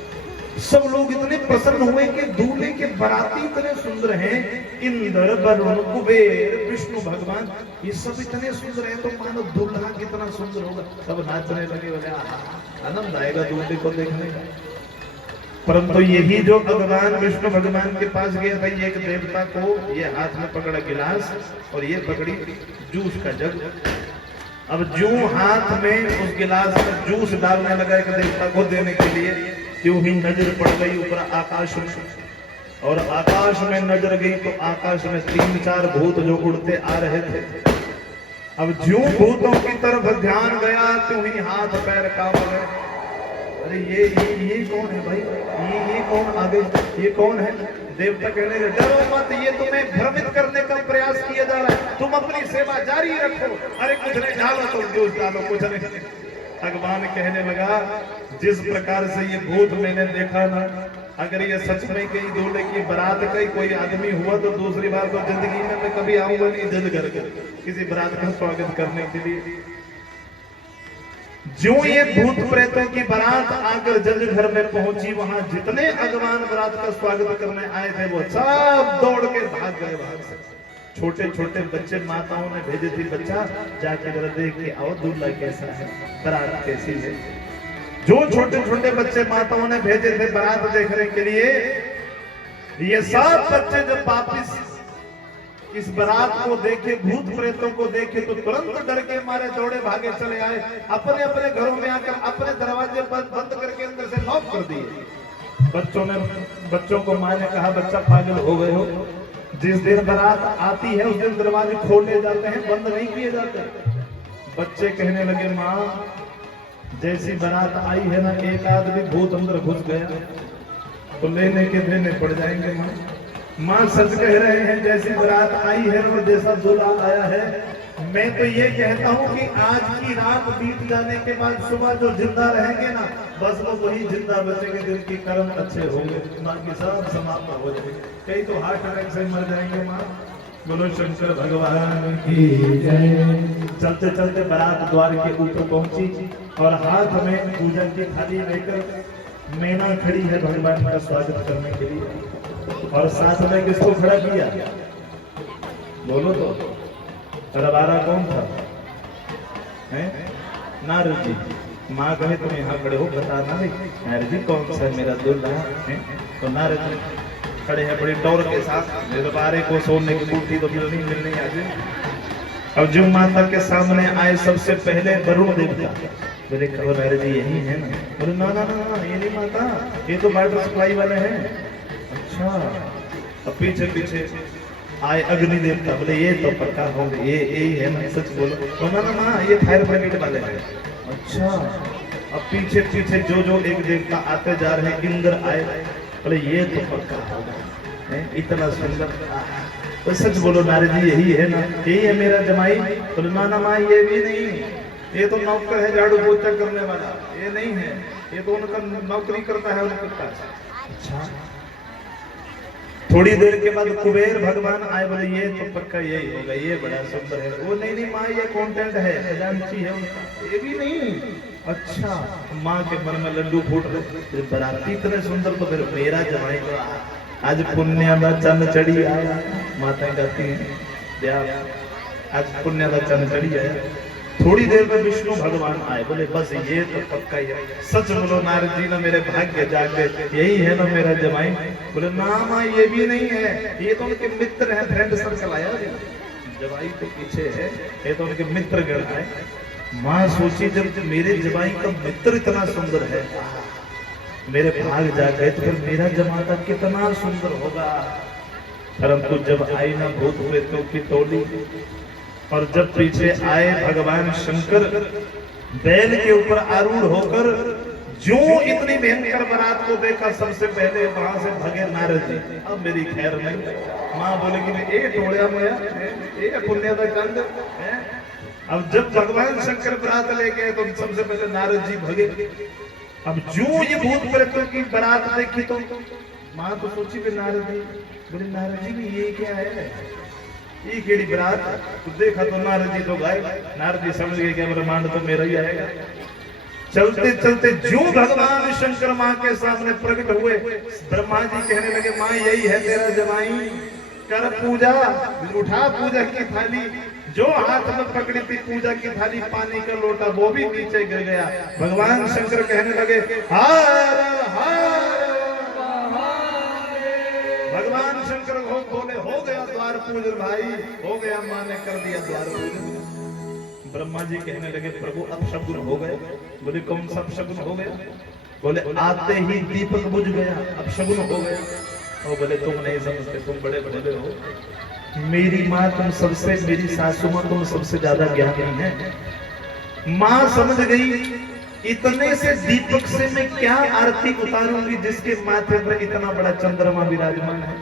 सब लोग इतने प्रसन्न हुए कि दूल्हे के बाराती इतने सुंदर हैं, इंद्र वरुण कुबेर विष्णु भगवान, ये सब इतने सुंदर हैं, तो मानो दूल्हा कितना सुंदर होगा। सब नाचने लगे, बोले आनंद आएगा दूल्हे को देखने का। परंतु यही जो भगवान विष्णु भगवान के पास गया था, एक देवता को ये हाथ में पकड़ा गिलास, और ये पकड़ी जूस का जग। अब जूं हाथ में उस गिलास में जूस डालने लगा एक देवता को देने के लिए, त्यों ही नजर पड़ गई ऊपर आकाश में, और आकाश में नजर गई तो आकाश में 3-4 भूत जो उड़ते आ रहे थे। अब ज्यों भूतों की तरफ ध्यान गया, त्यों ही हाथ पैर कांप गए। अरे ये कौन है भाई? ये कौन आ गए? ये कौन है? देवता कहने लगे डरो मत, ये तुम्हें भ्रमित करने का प्रयास किया जा रहा है, तुम अपनी सेवा जारी रखो। अरे कुछ नहीं, डालो तो जूस डालो, कुछ नहीं। भगवान कहने लगा जिस प्रकार से ये भूत मैंने देखा ना, अगर ये सच में कहीं दूल्हे की बारात का ही कोई आदमी हुआ तो दूसरी बार तो जिंदगी में मैं कभी आऊंगा नहीं जज घर किसी बारात का स्वागत करने के लिए। जो ये भूत प्रेतों की बारात आकर जज घर में पहुंची, वहां जितने अगवान बारात का स्वागत करने आए थे वो सब दौड़ के भाग गए वहां से। छोटे छोटे बच्चे माताओं ने भेजे थे, बच्चा जाके जरा देख के आओ दूल्हा कैसा है, बारात कैसी है। जो छोटे छोटे बच्चे माताओं ने भेजे थे बारात देखने के लिए, ये सब बच्चे जब वापिस इस बारात को देखे, भूत प्रेतों को देखे, तो तुरंत डर के मारे दौड़े भागे चले आए। अपने अपने घरों में आकर अपने दरवाजे बंद करके अंदर से लॉक कर दिए। बच्चों को माँ ने कहा, बच्चा पागल हो गए हो, जिस दिन बारात आती है उस दिन दरवाजे खोले जाते हैं, बंद नहीं किए जाते। बच्चे कहने लगे, माँ जैसी बारात आई है ना, एक आदमी भूत अंदर घुस गया तो लेने के देने पड़ जाएंगे। माँ सच कह रहे हैं, जैसी बारात आई है और जैसा दूल्हा आया है, मैं तो ये कहता हूँ कि आज की रात बीत जाने के बाद सुबह जो जिंदा रहेंगे ना, बस वो वही जिंदा बचेंगे जिनके कर्म अच्छे होंगे, बाकी सब समाप्त हो जाएंगे। कई तो हार्ट अटैक से मर जाएंगे। माँ बोलो शंकर भगवान की जय। चलते चलते बारात द्वार के ऊपर पहुंची और हाथ में पूजा की थाली लेकर मैना खड़ी है भगवान का स्वागत करने के लिए। और साथ में किसको खड़ा किया, बोलो तो, रबारा कौन था? नारद जी। माँ कहे तुम यहाँ खड़े हो, बताना नहीं नारद जी कौन सा मेरा दूल्हा है। तो नारद जी खड़े हैं बड़ी टौर के साथ, रबारे को सोने की बूटी तो मिलनी आज। अब जो माता के सामने आए सबसे पहले वरुण देवता। बोले कहो नारद जी यही है ना? बोले ना ना ना, ये नहीं माता, ये तो वाटर सप्लाई वाले हैं। अच्छा। अब पीछे पीछे आए अग्नि देवता। बोले ये तो पक्का होंगे, ये यही है ना, सच बोलो। ना ना ना, ये फायर ब्रिगेड वाले हैं। अच्छा। अब पीछे पीछे जो एक देवता आते जा रहे हैं, इंद्र आए। बोले ये तो पक्का होगा, इतना सुंदर। तो सच बोलो नारद जी यही है ना? यही है मेरा जमाई। बोले ना ना माँ, ये भी नहीं, ये तो नौकर है झाड़ू पोछा करने वाला, ये नहीं है, ये तो उनका नौकरी करता है उनके पास। अच्छा। थोड़ी देर के बाद कुबेर भगवान आए। बोले ये तो पक्का यही होगा, ये बड़ा सुंदर है। वो नहीं नहीं माँ, ये कॉन्टेंट है, खजांची है उनका। ये भी नहीं। अच्छा। माँ के मन में लड्डू फूट रहे, बराती इतने सुंदर, तो फिर मेरा जमाई तो आज पुण्य में चंद चढ़ी आया। माता कहती है आज पुण्य का चंद चढ़ी आया। थोड़ी देर में विष्णु भगवान आए। बोले बस ये तो पक्का ही है, सच बोलो नारद जी ना, मेरे भाग्य जागे, यही है ना मेरा जमाई। बोले ना माँ, ये भी नहीं है, ये तो उनके मित्र हैं, फ्रेंड सर्कल आया। जमाई तो पीछे है, ये तो उनके मित्र गण आए। माँ सोची जब मेरे जमाई का मित्र इतना सुंदर है, मेरे भाग जागे, तो फिर मेरा जमाता कितना सुंदर होगा। परंतु जब आई ना भूत प्रेतों की टोली, और जब पीछे आए भगवान शंकर बैल के ऊपर आरूढ़ होकर, जो इतनी भयंकर बारात को देखा, सबसे पहले वहां से भगे नारद जी। अब मेरी खैर नहीं। माँ बोलेगी ए टोड़िया मोया, ए पुण्य का चंद। अब जब भगवान शंकर बारात ले गए तो सबसे पहले नारद जी भगे। अब जो ये भूत प्रेतों की बारात देखी तो माँ तो सोची भी नारद जी। बोले नारद जी भी ये क्या है, ये केड़ी बारात? तो देखा तो नारद जी तो गायब। नारद जी समझ गए कि ब्रह्मांड तो मेरा ही आएगा। चलते चलते जो भगवान शंकर माँ के सामने प्रकट हुए, ब्रह्मा जी कहने लगे माँ यही है तेरा जमाई, कर पूजा। उठा पूजा की थाली, जो हाथ में पकड़ी थी पूजा की थाली, पानी का लोटा, वो भी नीचे गिर गया। भगवान शंकर कहने लगे हार हार। भगवान शंकर बोले हो गया द्वार पूजन भाई, हो गया, माँ ने कर दिया द्वार पूजन। ब्रह्मा जी कहने लगे प्रभु अब शगुन हो गए। बोले कौन सा शगुन हो गया? बोले आते ही दीपक बुझ गया, अब शगुन हो गया। और बोले तुम नहीं समझते, तुम बड़े बड़े हो। मेरी माँ तुम सबसे, मेरी सासू माँ तुम सबसे ज्यादा ज्ञानी है। माँ समझ गई इतने से दीपक से मैं क्या आरती उतारूंगी जिसके माथे पर इतना बड़ा चंद्रमा विराजमान है।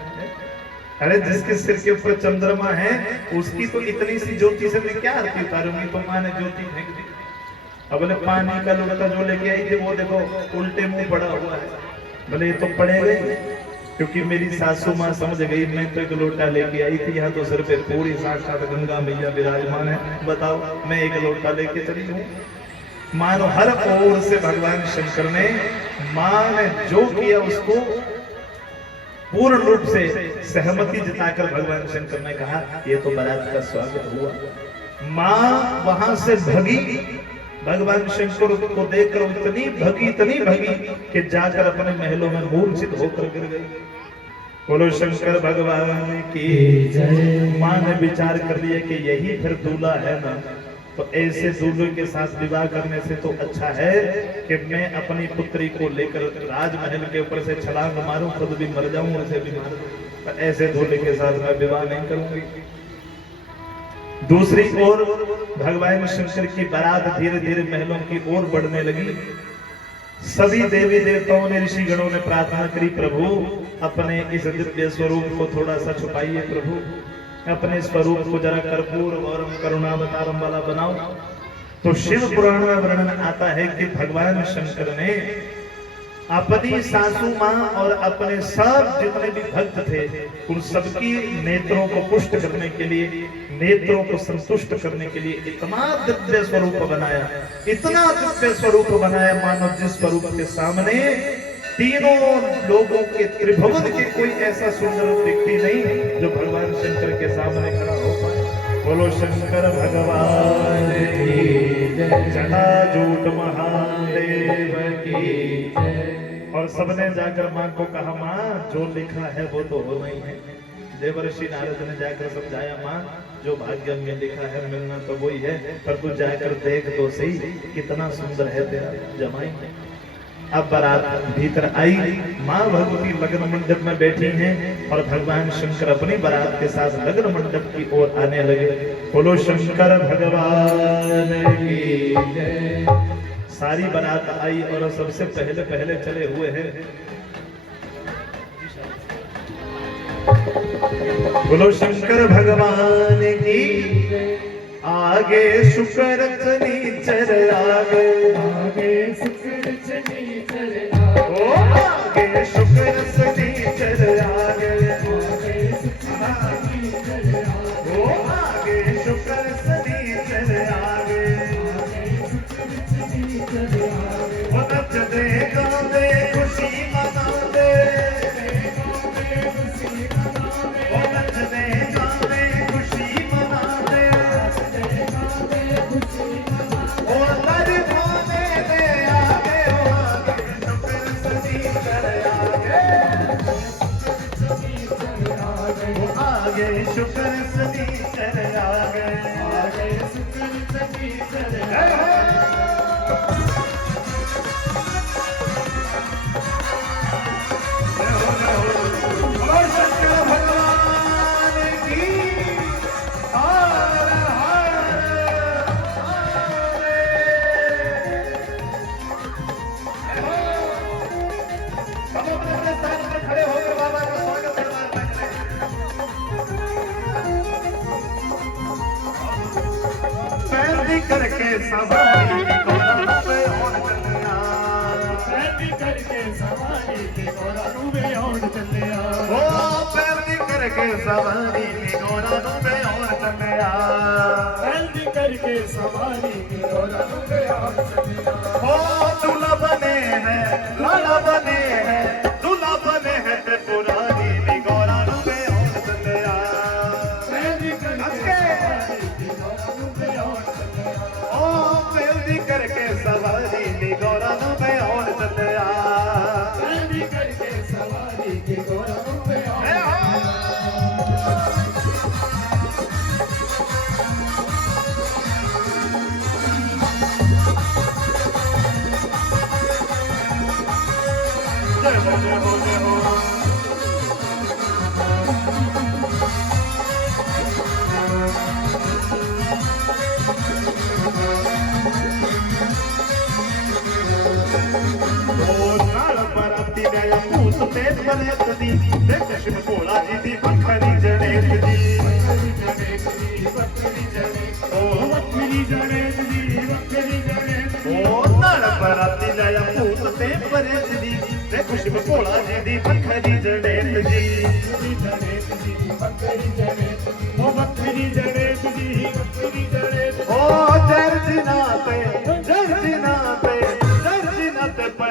अरे जिसके सिर के ऊपर चंद्रमा है उसकी तो इतनी सी ज्योति से मैं क्या आरती उतारूंगी। तो माँ ने ज्योति फेंक दी। अब बोले पानी का लोटा जो लेके आई थी वो देखो उल्टे मुंह पड़ा हुआ है। बोले ये तो पड़ेगा, क्योंकि मेरी सासू माँ समझ गई। मैं तो एक लोटा लेके आई थी, यहाँ तो सिर पे पूरी साक्षात गंगा मैया विराजमान है, बताओ मैं एक लोटा लेके चली हूँ। मानो हर ओर से भगवान शंकर ने, माँ ने जो किया उसको पूर्ण रूप से सहमति जताकर भगवान शंकर ने कहा ये तो बारात का स्वागत हुआ। माँ वहां से भगी, भगवान शंकर को देखकर इतनी भगी कि जाकर अपने महलों में मूर्छित होकर गिर गई। बोलो शंकर भगवान की जय। माँ ने विचार कर लिया कि यही फिर दूल्हा है ना, तो ऐसे दूल्हे के साथ विवाह करने से तो अच्छा है कि मैं अपनी पुत्री को लेकर राजमहल के ऊपर से छलांग मारूं, खुद भी मर जाऊं, उसे भी मार दूं। ऐसे दूल्हे के साथ मैं विवाह नहीं करूंगी। दूसरी ओर भगवान शंकर की बारात धीरे धीरे महलों की ओर बढ़ने लगी। सभी देवी देवताओं ने, ऋषि गणों ने प्रार्थना करी, प्रभु अपने इस दिव्य स्वरूप को थोड़ा सा छुपाइए, प्रभु अपने स्वरूप को जरा कर्पूर और करुणावतारम वाला बनाओ। तो शिव पुराण में वर्णन आता है कि भगवान शंकर ने अपनी सासू माँ और अपने सब जितने भी भक्त थे उन सबकी नेत्रों को पुष्ट करने के लिए, नेत्रों को संतुष्ट करने के लिए इतना दिव्य स्वरूप बनाया, इतना दिव्य स्वरूप बनाया, मानो जिस स्वरूप के सामने तीनों लोगों के त्रिभुवन के कोई ऐसा सुंदर व्यक्ति नहीं जो भगवान शंकर के सामने खड़ा हो पाए। बोलो शंकर भगवान की जय, जटाजूट महादेव की जय। और सबने जाकर माँ को कहा, माँ जो लिखा है वो तो होना ही है। देवर्षि नारद ने जाकर समझाया, माँ जो भाग्य में लिखा है मिलना तो वही है, पर तू जाकर देख तो सही कितना सुंदर है तेरा जमाई। अब बारात भीतर आई, माँ भगवती लग्न मंडप में बैठी हैं और भगवान शंकर अपनी बारात के साथ लग्न मंडप की ओर आने लगे। बोलो शंकर भगवान की जय। सारी बारात आई और सबसे पहले चले हुए हैं बोलो शंकर भगवान की। आगे शुक्र शनिचर आगे, आगे शुक्र शनिचर आगे, आगे शुक्र शनिचर आगे, आगे शुक्र शनिचर आगे, वो नचते गाते खुशी मनाते, वो नचते गाते खुशी मनाते, वो लड़ भाने दे आगे, वो आगे शुक्र शनिचर आगे, आगे शुक्र शनिचर आगे। करके सवारी गोरा पे और चलिया, पैरवी करके सवारी गोरा पे और चलिया, ओ पैरवी करके सवारी गोरा पे और चलिया, पैरवी करके सवारी गोरा पे और चलिया। ओ दूल्हा बने हैं लाला बने हैं, दूल्हा बने हैं ते पुरानी गोरा पे और चलिया, पैरवी करके करके सवारी गौरा पे और चलिया, करके सवारी गौरा पे जय हो जय हो। देख शिव भोला जी दी बखरी जनेत दी, ओ बखरी जनेत दी, बखरी जनेत दी, ओ नर बराती लाया भूत ते परेत दी। देख शिव भोला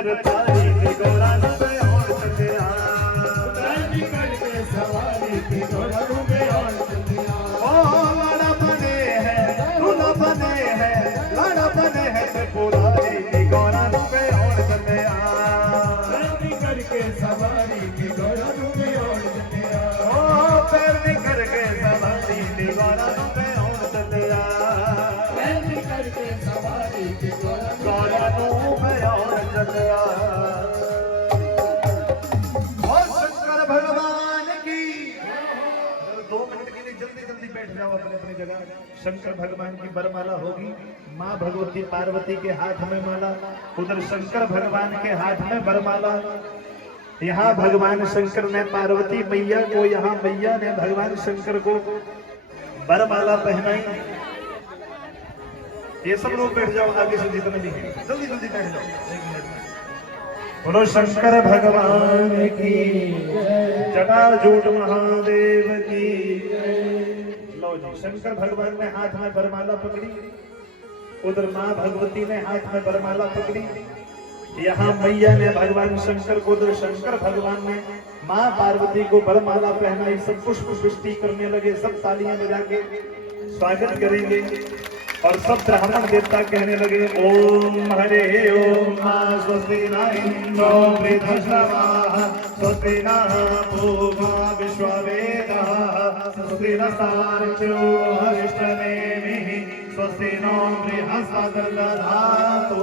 पर तारी गौरा नुबे और चलिया रानी करके सवारी की घोड़ा रूबे और चलिया ओ लाड़ा बने हैं दूल्हा बने हैं लाड़ा बने हैं त्रिपुरारी गौरा नुबे और चलिया रानी करके सवारी की घोड़ा रूबे और चलिया ओ पैर निकल के सवारी गौरा नुबे और चलिया रानी करके सवारी की घोड़ा गौरा नुबे और चलिया और शंकर भगवान की 2 मिनट के लिए जल्दी जल्दी बैठ जाओ अपने अपनी जगह। शंकर भगवान की बरमाला होगी, माँ भगवती पार्वती के हाथ में माला, उधर शंकर भगवान के हाथ में बरमाला। यहाँ भगवान शंकर ने पार्वती मैया को, यहाँ मैया ने भगवान शंकर को बरमाला पहनाई। ये सब लोग बैठ जाओ, आगे से जितने भी हैं जल्दी जल्दी बैठ जाओ। 1 मिनट में बोलो शंकर भगवान की जटाजूट महादेव की। लो जी, शंकर भगवान ने हाथ में बरमाला पकड़ी, उधर माँ भगवती ने हाथ में बरमाला पकड़ी। यहाँ मैया ने भगवान शंकर को, उधर शंकर भगवान ने माँ पार्वती को बरमाला पहनाई। सब पुष्प वृष्टि करने लगे, सब तालियां बजा के स्वागत करेंगे और सब ब्राह्मण देवता कहने लगे ओम हरे ओम स्वस्ति न इंद्रो वृद्धश्रवाः स्वस्ति न पूर्वा विश्ववेदाः स्वस्ति न सार्क्ष्यो अरिष्टनेमिः स्वस्ति नो बृहस्पतिर्दधातु।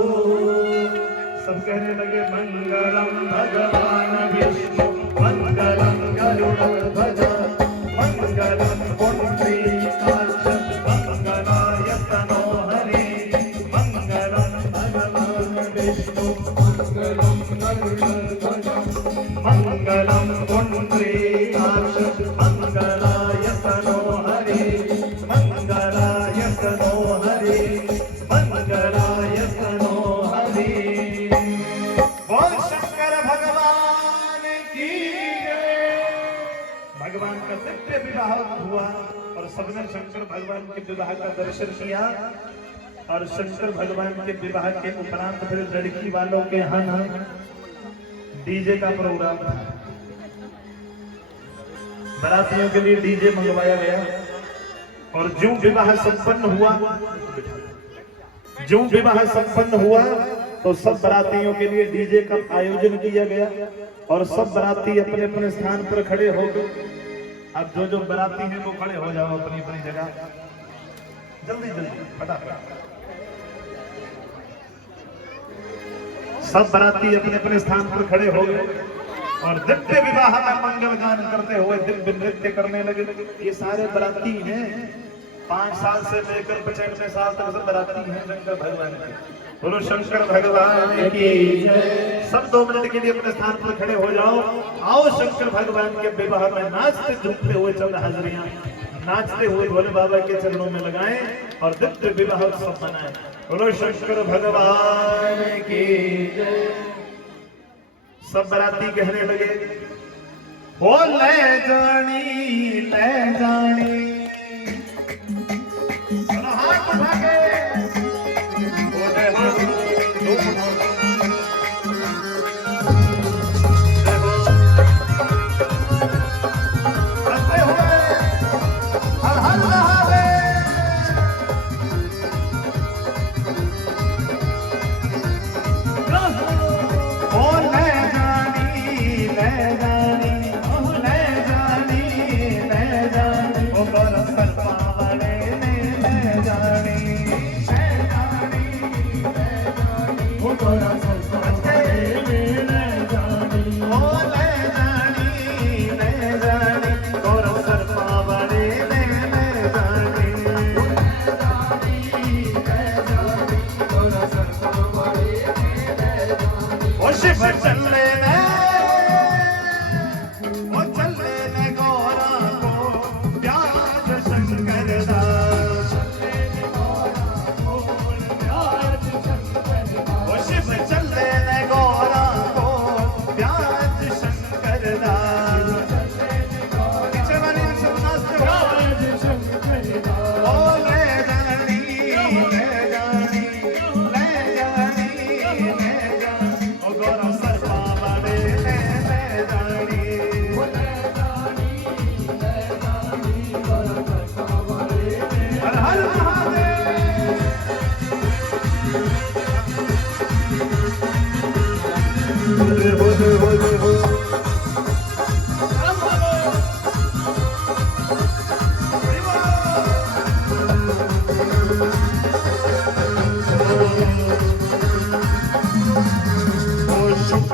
सब कहने लगे मंगलम भगवान विष्णु मंगलम गरुड़ध्वज मंगलम पुंडरीकाक्ष मंगलाय तनो हरि मंगलम भगवान विष्णु मंगलम गरुड़ध्वज मंगलम पुंडरीकाक्ष मंगलाय तनो हरि मंगलाय तनो हरि मंगलाय तनो हरि। बोल शंकर भगवान की जय। भगवान का दिव्य विवाह हुआ और सबने शंकर भगवान के विवाह का दर्शन किया। और शंकर भगवान के विवाह के उपरांत फिर लड़की वालों के यहाँ डीजे का प्रोग्राम था। बारातियों के लिए डीजे मंगवाया गया और जो विवाह संपन्न हुआ तो सब बारातियों के लिए डीजे का आयोजन किया गया और सब बाराती अपने अपने स्थान पर खड़े हो गए। अब जो बाराती हैं वो खड़े हो जाओ अपनी अपनी जगह, जल्दी जल्दी फटाफट। सब बाराती अपने अपने स्थान पर खड़े हो गए और दिव्य विवाह का मंगल गान करते हुए दिव्य नृत्य करने लगे। ये सारे बाराती हैं, 5 साल से लेकर 95 साल तक सब बाराती हैं शंकर भगवान के। बोलो शंकर भगवान की जय। सब 2 मिनट के लिए अपने स्थान पर खड़े हो जाओ। आओ शंकर भगवान के विवाह में नाचते झूमते हुए चल हाजरियां नाचते हुए भोले बाबा के चरणों में लगाएं और दिव्य विवाह उत्सव मनाएं। बोलो शंकर भगवान की जय। सब बाराती कहने लगे ओ ले जानी हाथ उठा के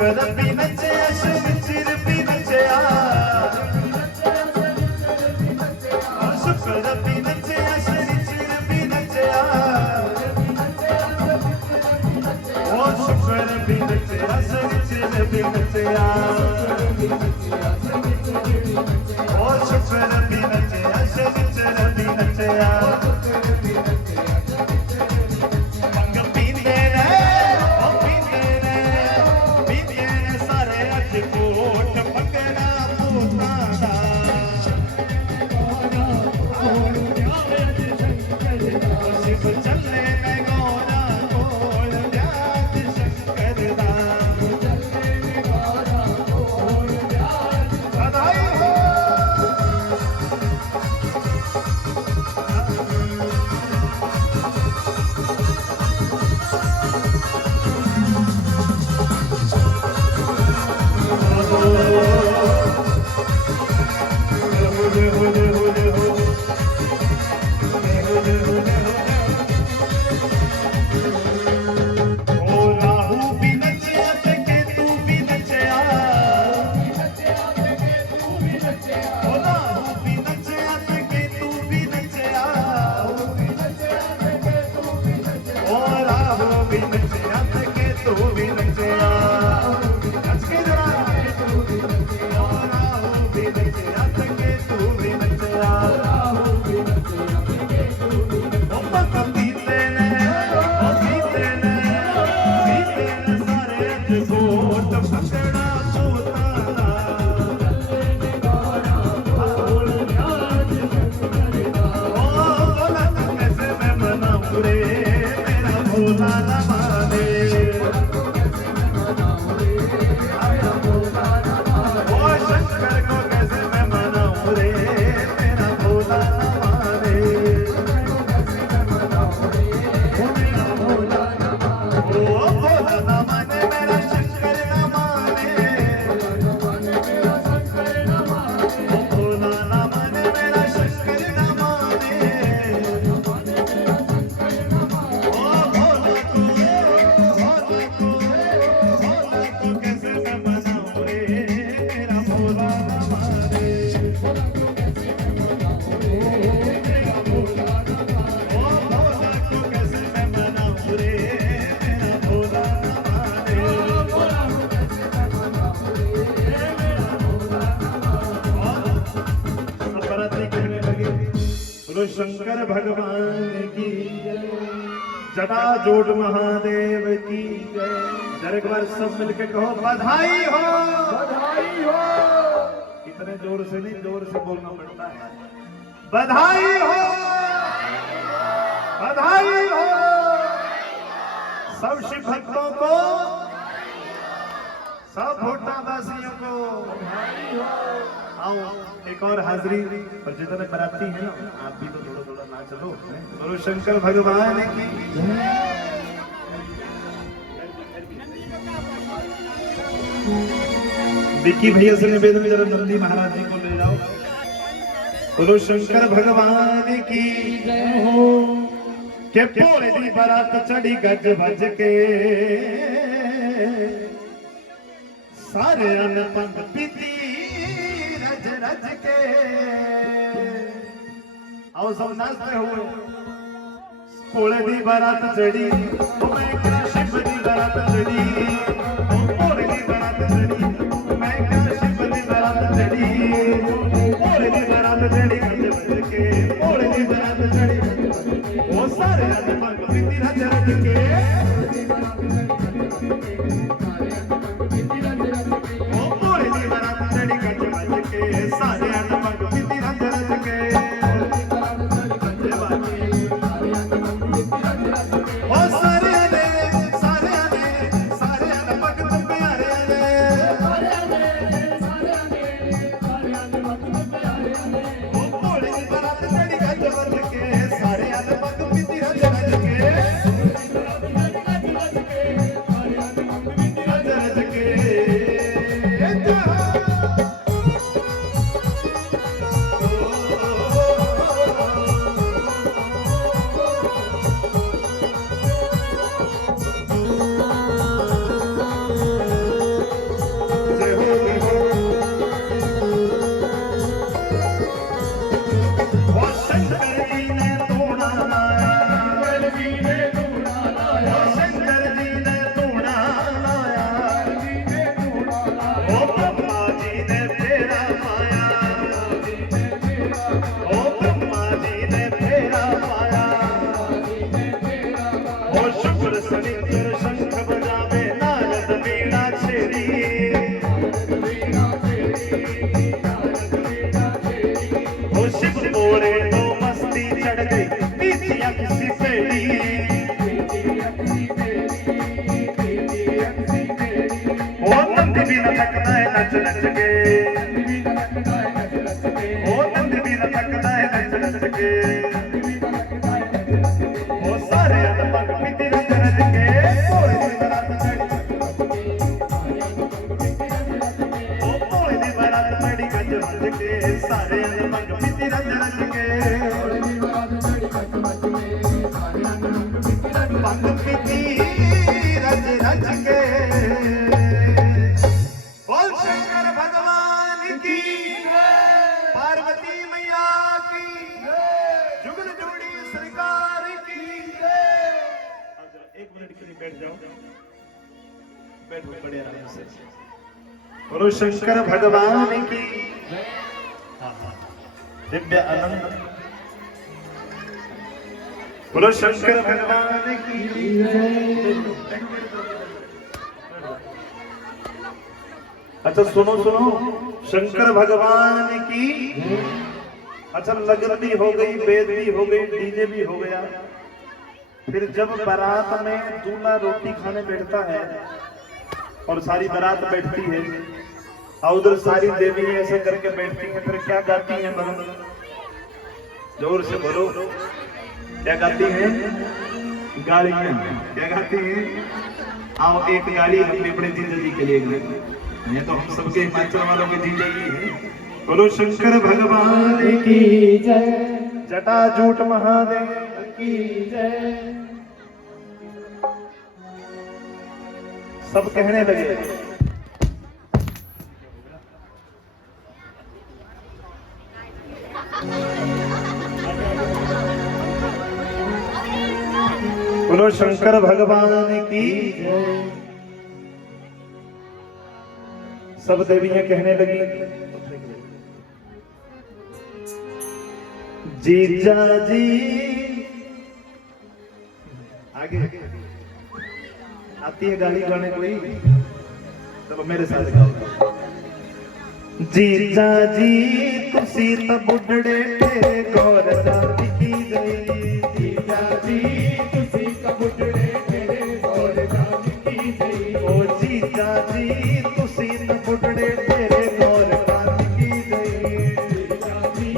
शुक्र भी नचया शनिचर भी नचया शुक्र भी नचया शनिचर भी नचया ओ शुक्र भी नचया शनिचर भी नचया ओ शुक्र भी नचया शनिचर भी नचया शंकर भगवान की जटा जोड़ महादेव की जरा एक बार सब मिलके कहो बधाई हो बधाई हो। इतने जोर से नहीं, जोर से बोलना पड़ता है। बधाई हो बधाई हो सब शिव भक्तों को, सब भोटावासियों को बधाई हो। आओ एक और हाजिरी, और जितने बराती हैं ना आप भी तो थोड़ा थोड़ा नाच लो। गुरु शंकर भगवान की विक्की भैया से निवेदन में जरा नंदी महाराज जी को ले जाओ। गुरु शंकर भगवान की जय हो। के भोले दी बारात चढ़ी गज बज के सारे अन पंग पीती रज रज के। आओ सब नाचते हुए। भोले दी बारात चढ़ी, मैं क्या शिव दी बारात चढ़ी, भोले दी बारात चढ़ी, मैं क्या शिव दी बारात चढ़ी, भोले दी बारात चढ़ी गज बज के, भोले दी बारात चढ़ी, वो सारे अन पंग पीती रज रज के। नच के ओ नंद भी लटकदा है नच के ओ सारे पग पिती रच रच के भोले दी बरात ओ भोले दी बरात बड़ी गज बज के सारे पग पिती रच रच के पग पिती रच रच के बोल शंकर भगवान की पार्वती मैया की जुगल जोड़ी सरकार की। एक मिनट के लिए बैठ जाओ, बैठो बड़े आराम से। बोलो शंकर भगवान की दिव्य आनंद। बोलो शंकर भगवान की। अच्छा सुनो सुनो, शंकर भगवान की। अच्छा लगन भी हो गई, वेद भी हो गई, डीजे भी हो गया। फिर जब बारात में दूल्हा रोटी खाने बैठता है और सारी बारात बैठती है और उधर सारी देवी ऐसे करके बैठती है, फिर क्या गाती है? जोर से बोलो, क्या गाती है? गालियां। क्या गाती है? आओ एक गाली हमने अपने जीजा जी के लिए गाई, ये तो हम सबके हिमाचल वालों के जीजा जी है। बोलो शंकर भगवान की जय, जटाजूट महादेव की जय। सब कहने लगे बोलो शंकर भगवान की जय। सब देवियां कहने लगी जीजा जी। आगे आती है गाली गाने कोई? चलो मेरे साथ गाओ। जीजा जी तुसी तो बुढ़ड़े तेरे गौर जाती की गई। जीजा जी तुसी तो बुढ़ड़े तेरे गौर जाती की गई। ओ जीजा जी तुसी तो बुढ़ड़े तेरे गौर जाती की गई। जीजा जी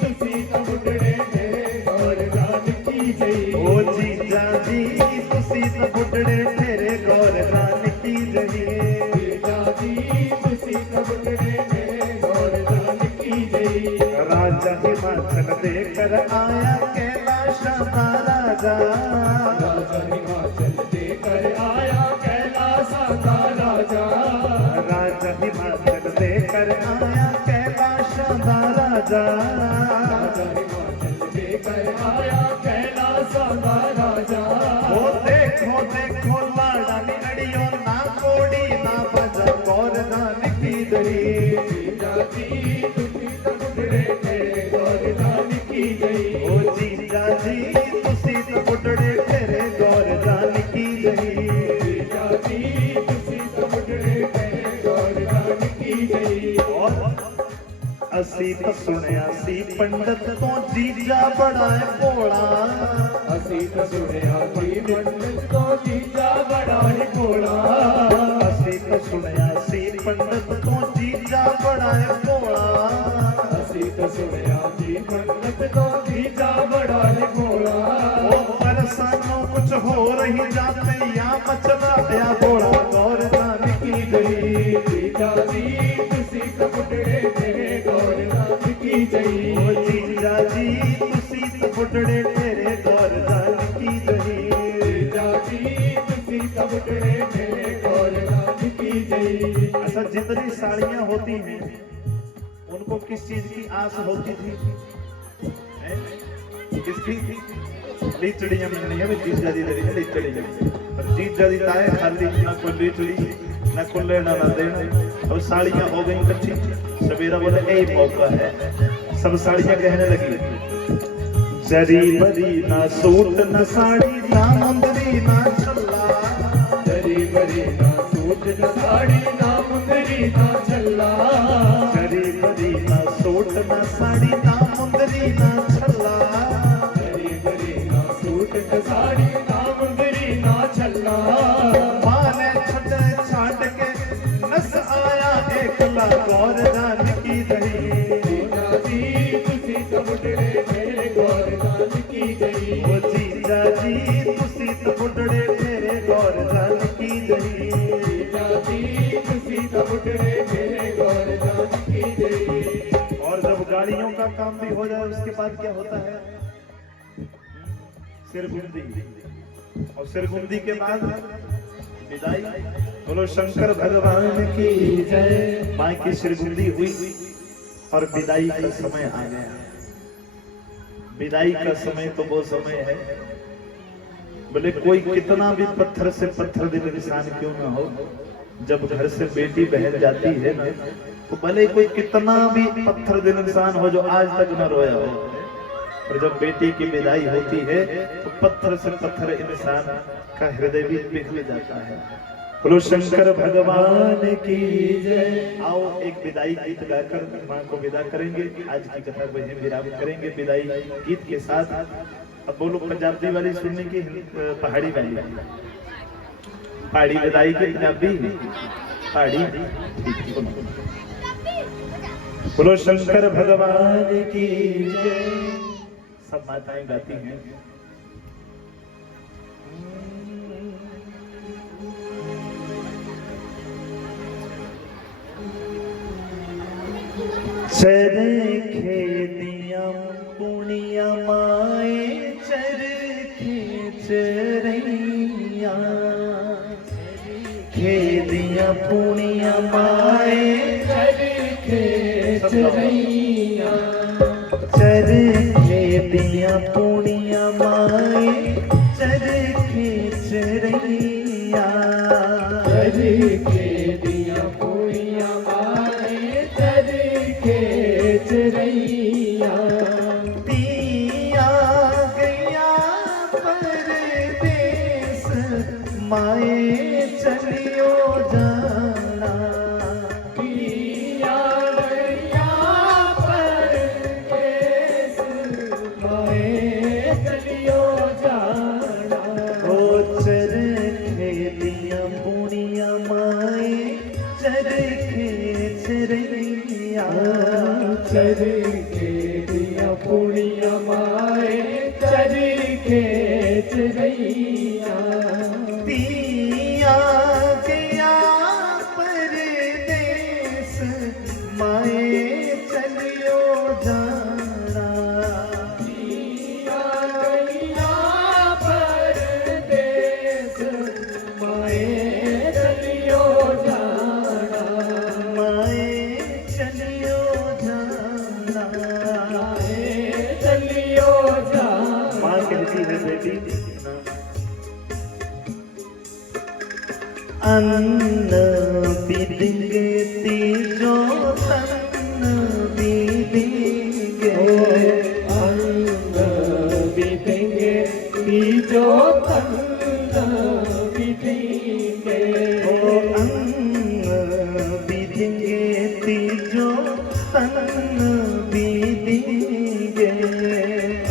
तुसी तो बुढ़ड़े तेरे गौर जाती की गई। ओ जीजा जी तुसी तो बुढ़ड़े तेरे गौर जाती की गई। जीजा जी तुसी तो बुढ़ड़े राजा हिमाचल देकर आया कैलाश का राजा। राजा हिमाचल देकर आया कैलाश का राजा। राजा हिमाचल देकर आया कैलाश का राजा। राजा हिमाचल देकर आया कैलाश का राजा। ओ देखो देखो लाड़ा निगड़ियो ना कोड़ी ना बजा गौर नान की दरी। जीजा जी तुसी तो बुढ़ड़े तेरे गौर जान की गई। ओ जीजा जी तुसी तो बुढ़ड़े तेरे गौर जान की गई। जीजा जी तुसी तो बुढ़ड़े तेरे गौर जान की गई। असी तो सुनिया सी पंडित तो जीजा बड़ा है भोला। असी तो सुनिया सी पंडित तो जीजा बड़ा है भोला। असी तो सुनिया सी पंडित तो जीजा बड़ा है भोला। असी तो सुनिया सी पंडित तो जीजा बड़ा है भोला। ओ परसानों कुछ हो रही जाते या मचला या भोला गौर जान की गई। जीजा जी तुसी तो बुढ़ड़े तेरे गौर जान की गई। ओ जीजा जी तुसी तो बुढ़ड़े तेरे गौर जान की गई। जीजा जी तुसी तो बुढ़ड़े तेरे गौर जान की गई। अच्छा जितनी साड़ियां होती हैं उनको किस चीज की आस होती थी? किसकी? लीचड़ियां मिलनी है जीजा दी लड़ी लीचड़ियां। पर जीजा दी ताए खाली ना कोई लीचड़ी ना कुल्ले ना देना। और साड़ियां हो गई इकट्ठी। सवेरा बोले यही मौका है। सब साड़ियां कहने लगी जरी बरी ना सूट ना साड़ी ना मुंदरी ना छल्ला। जरी बरी ना सूट ना साड़ी ना मुंदरी ना छल्ला। जरी बरी ना सूट ना साड़ी ना मुंदरी ना छल्ला। जरी बरी ना सूट ना साड़ी ना मुंदरी ना छल्ला। माने छट छाट के नस आया एकला। जय। जाति सीता उठे मेरे गौर जान की जय। और जब गाड़ियों का काम भी हो जाए उसके बाद क्या होता है? सिरगुंदी, और सिरगुंदी के बाद विदाई। बोलो शंकर भगवान की जय। माँ की सिरगुंदी हुई और विदाई का समय आ गया। विदाई का समय तो वो समय है, बोले कोई कितना भी पत्थर से पत्थर दिल इंसान क्यों ना हो, जब घर से बेटी बहन जाती है ना, तो भले कोई कितना भी पत्थर दिल इंसान हो जो आज तक न रोया हो, और जब बेटी की विदाई होती है तो पत्थर से पत्थर इंसान का हृदय भी पिघल जाता है। बोलो शंकर भगवान की जय। आओ एक विदाई गीत गाकर मां को विदा करेंगे। आज की कथा को यहीं विराम करेंगे विदाई गीत के साथ। अब बोलो पंजाबी वाली सुनने की, पहाड़ी वाली? पहाड़ी विदाई की पंजाबी पहाड़ी। बोलो शंकर भगवान की जय। सब माताएं गाती हैं। चरखे दिया पुनिया माए चरखे चरैया, खेदिया पुनिया माए चरखे चरैया। चरखे दिया पुनिया माए चरखे चरैया। चरखे दिया पुनिया माए चरखे चरैया। दिया गया परदेस माए चलियो जाना। दिया गया परदेस माए चलियो जाना। ओ चरखे दिया पुनिया माए चरखे चरैया। चरखे दिया पुनिया माए चरखे चरैया। दिया गया परदेस माए चलियो जाना। दिया गया परदेस माए चलियो जाना। माए चलियो जाना। माए चलियो जाना। माँ कहती है बेटी अन्न बीदेंगे तीजो तन्न बीदेंगे। अन्न बीतेंगे बीजो तन्न बीतेंगे। ओ अन्न बीदेंगे तीजो तन्न बीदेंगे।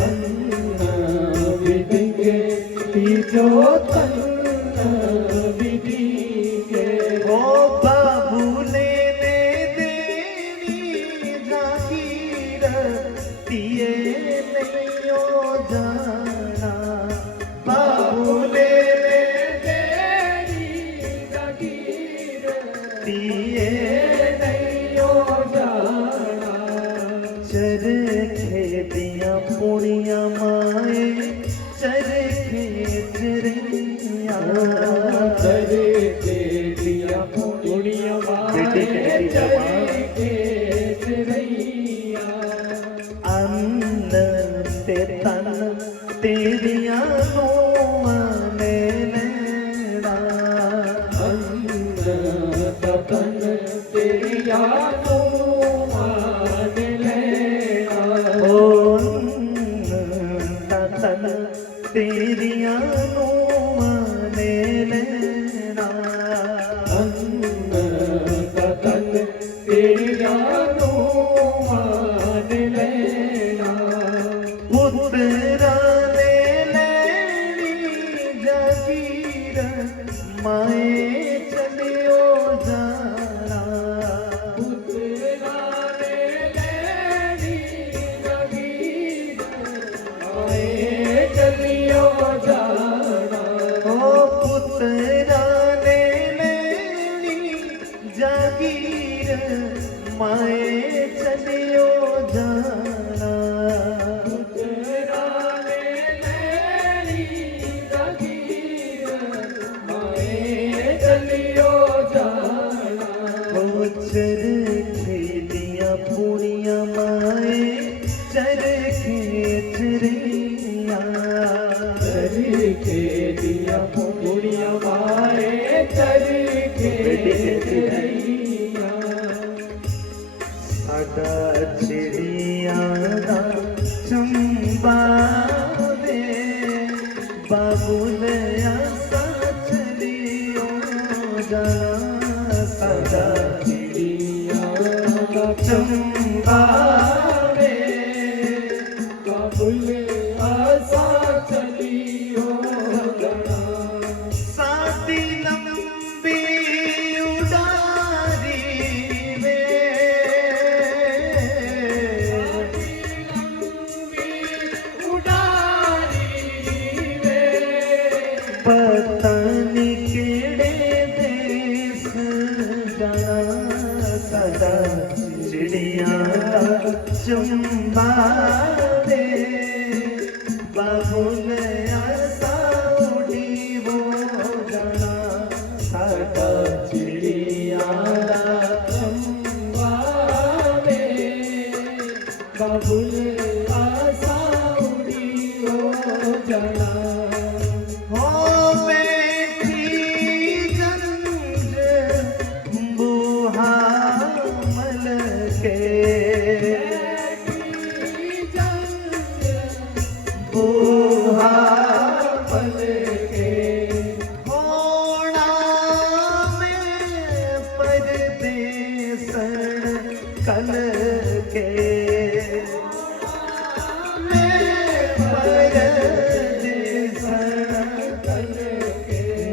अन्न बीतेंगे बीजो तन्न बीतेंगे। ओ बाबू लेने देनी जागीर दिए नहीं ओ जाना। बाबू लेने तेरी जागीर दिए नहीं हो जाना। चरखे दिया पुनिया माए चरखे चरैया। चरखे दिया पुनिया बेटी कहती है माँ, चरखे चरैया। अन्न ते तन तेरिया नूआं ने लेना। अन्न तन तेरिया नूं मान लेना। ओ अन्न तन तेरिया नूआं ने लेना। अन्न तन तेरिया नूं मान लेना। पुत्रा ने लेनी जागीर माए चलियो जाना। पुत्रा ने लेनी जागीर माए चलियो जाना। ओ पुत्रा ने माए चलियो जाना चरखे दिया पूरिया माए चरखे चिड़िया चरखे दिया पूरिया माए चरखे चिड़िया साडा चिड़िया दा चंबा दे बाबुल आसा चलियो जाना साडा चंबा में बाबुल आसा चलियो जाना साडी लंबी उड़ारी पता नहीं केड़े देश जाना साडा चिड़िया चंबा दे बाबुल आसा उड़ी वो जाना साडा चिड़िया चंबा में बाबुल आसा उड़ी हो जाना हो बेटी गंज बूहा मल के बूहा मल के होना में परदेसन कल के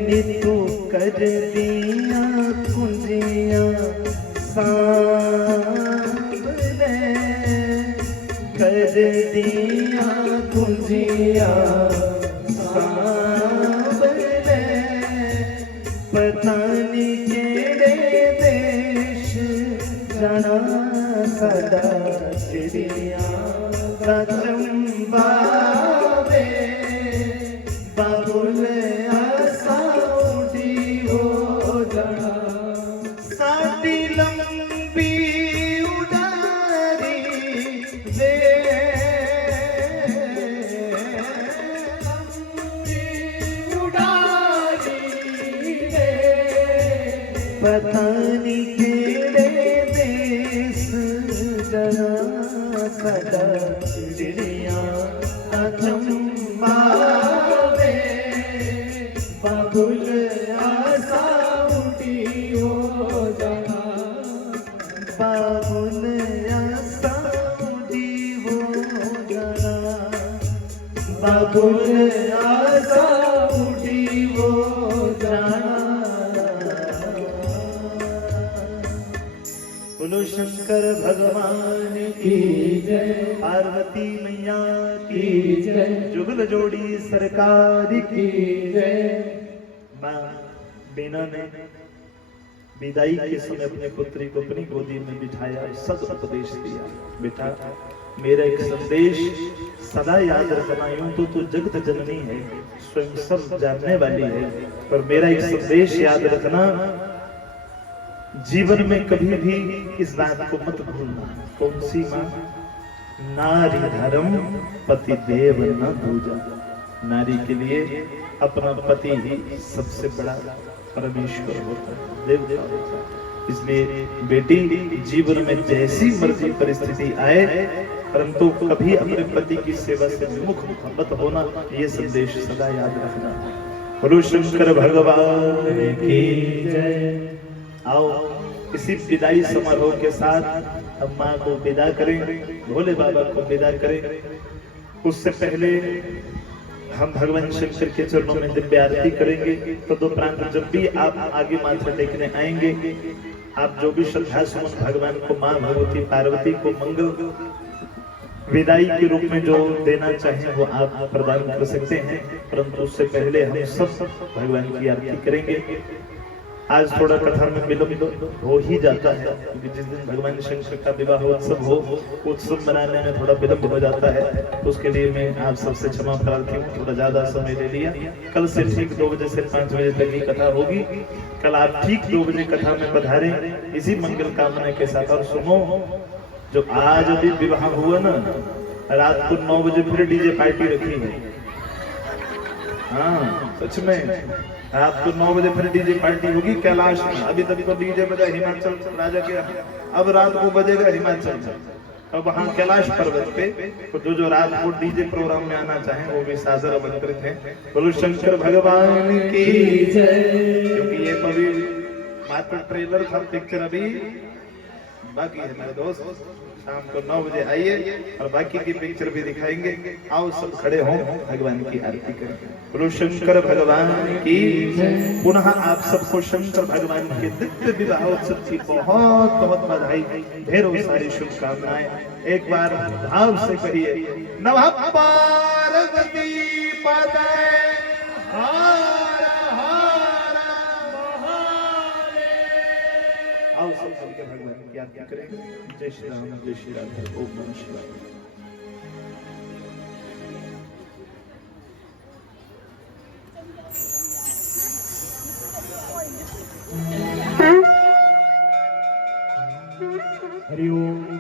नीतू कर दिया कुंजिया सांवले कर दिया कुंजिया सांवले पता नहीं केड़े देश जाना साडा चिड़िया दा चंबा वे बाबुल आसा उड़ी हो जाना साडी लंबी उड़ारी वे उड़ारी रे पता नहीं केड़े देश जाना साडा चिड़िया दा चंबा वे बाबुल आसा उड़ी हो जाना बाबुल आसा उड़ी हो जाना बाबुल आसा उड़ी हो जाना बोलो शंकर भगवान की जय पार्वती मैया की की जय जुगल जोड़ी सरकार की की जय मां बीना ने विदाई के समय अपने पुत्री को अपनी गोदी में बिठाया सद उपदेश दिया बेटा मेरा एक संदेश सदा याद रखना यूं तो तू जगत जननी है स्वयं सब जानने वाली है पर मेरा एक संदेश याद रखना जीवन में कभी भी इस बात को मत भूलना कौन सी मां नारी धर्म पति देव न दूजा नारी के लिए अपना पति ही सबसे बड़ा परमेश्वर होता है देवता होता है इसलिए बेटी जीवन में जैसी मर्जी परिस्थिति आए परंतु कभी अपने पति की सेवा से विमुख मत होना ये संदेश सदा याद रखना बोलो शंकर भगवान की जय आओ इसी विदाई समारोह के साथ हम माँ को विदा करें भोले बाबा को विदा करें उससे पहले हम भगवान शंकर के चरणों में दिव्य आरती करेंगे तो दो प्रांत जब भी आप आगे माथा टेकने आएंगे आप जो भी श्रद्धा सुमन भगवान को माँ भगवती पार्वती को मंगल विदाई के रूप में जो देना चाहें वो आप प्रदान कर सकते हैं परंतु उससे पहले हम सब भगवान की आरती करेंगे आज थोड़ा कथा में विलंब हो ही जाता है, क्योंकि जिस दिन भगवान शंकर का विवाह उत्सव हो, उत्सव मनाने में थोड़ा विलंब हो जाता है। तो उसके लिए मैं आप सबसे क्षमा प्रार्थी हूँ, थोड़ा ज्यादा समय ले लिया। कल से ठीक 2 बजे से 5 बजे तक ही कथा होगी। कल आप ठीक 2 बजे कथा में पधारे इसी मंगल कामना के साथ। और सुनो, जो आज अभी विवाह हुआ ना, रात को 9 बजे फिर डीजे पार्टी रखी है। हाँ सच में, रात को 9 बजे फिर डीजे पार्टी होगी कैलाश में। अभी तक तो डीजे बजा हिमाचल राजा के, अब रात को बजेगा हिमाचल में, अब वहाँ कैलाश पर्वत पे। तो जो रात को डीजे प्रोग्राम में आना चाहे वो भी सादर आमंत्रित है। बोलो शंकर भगवान की जय। क्योंकि ये अभी मात्र ट्रेलर था, पिक्चर अभी बाकी है मेरे दोस्त। शाम को 9 बजे आइए और बाकी की पिक्चर भी दिखाएंगे। आओ सब खड़े हों, भगवान की आरती करें। बोलो शंकर भगवान की जय। पुनः आप सबको शंकर भगवान के दिव्य विवाह उत्सव की बहुत बहुत बधाई, ढेरों सारी शुभकामनाएं। एक बार भाव से कहिए, नमः पार्वती पतये हर हर महादेव। आओ सब सबके भगवान की आरती करें। जय श्री राम, जय श्री राधे, ओम नमः शिवाय। हरि ओम।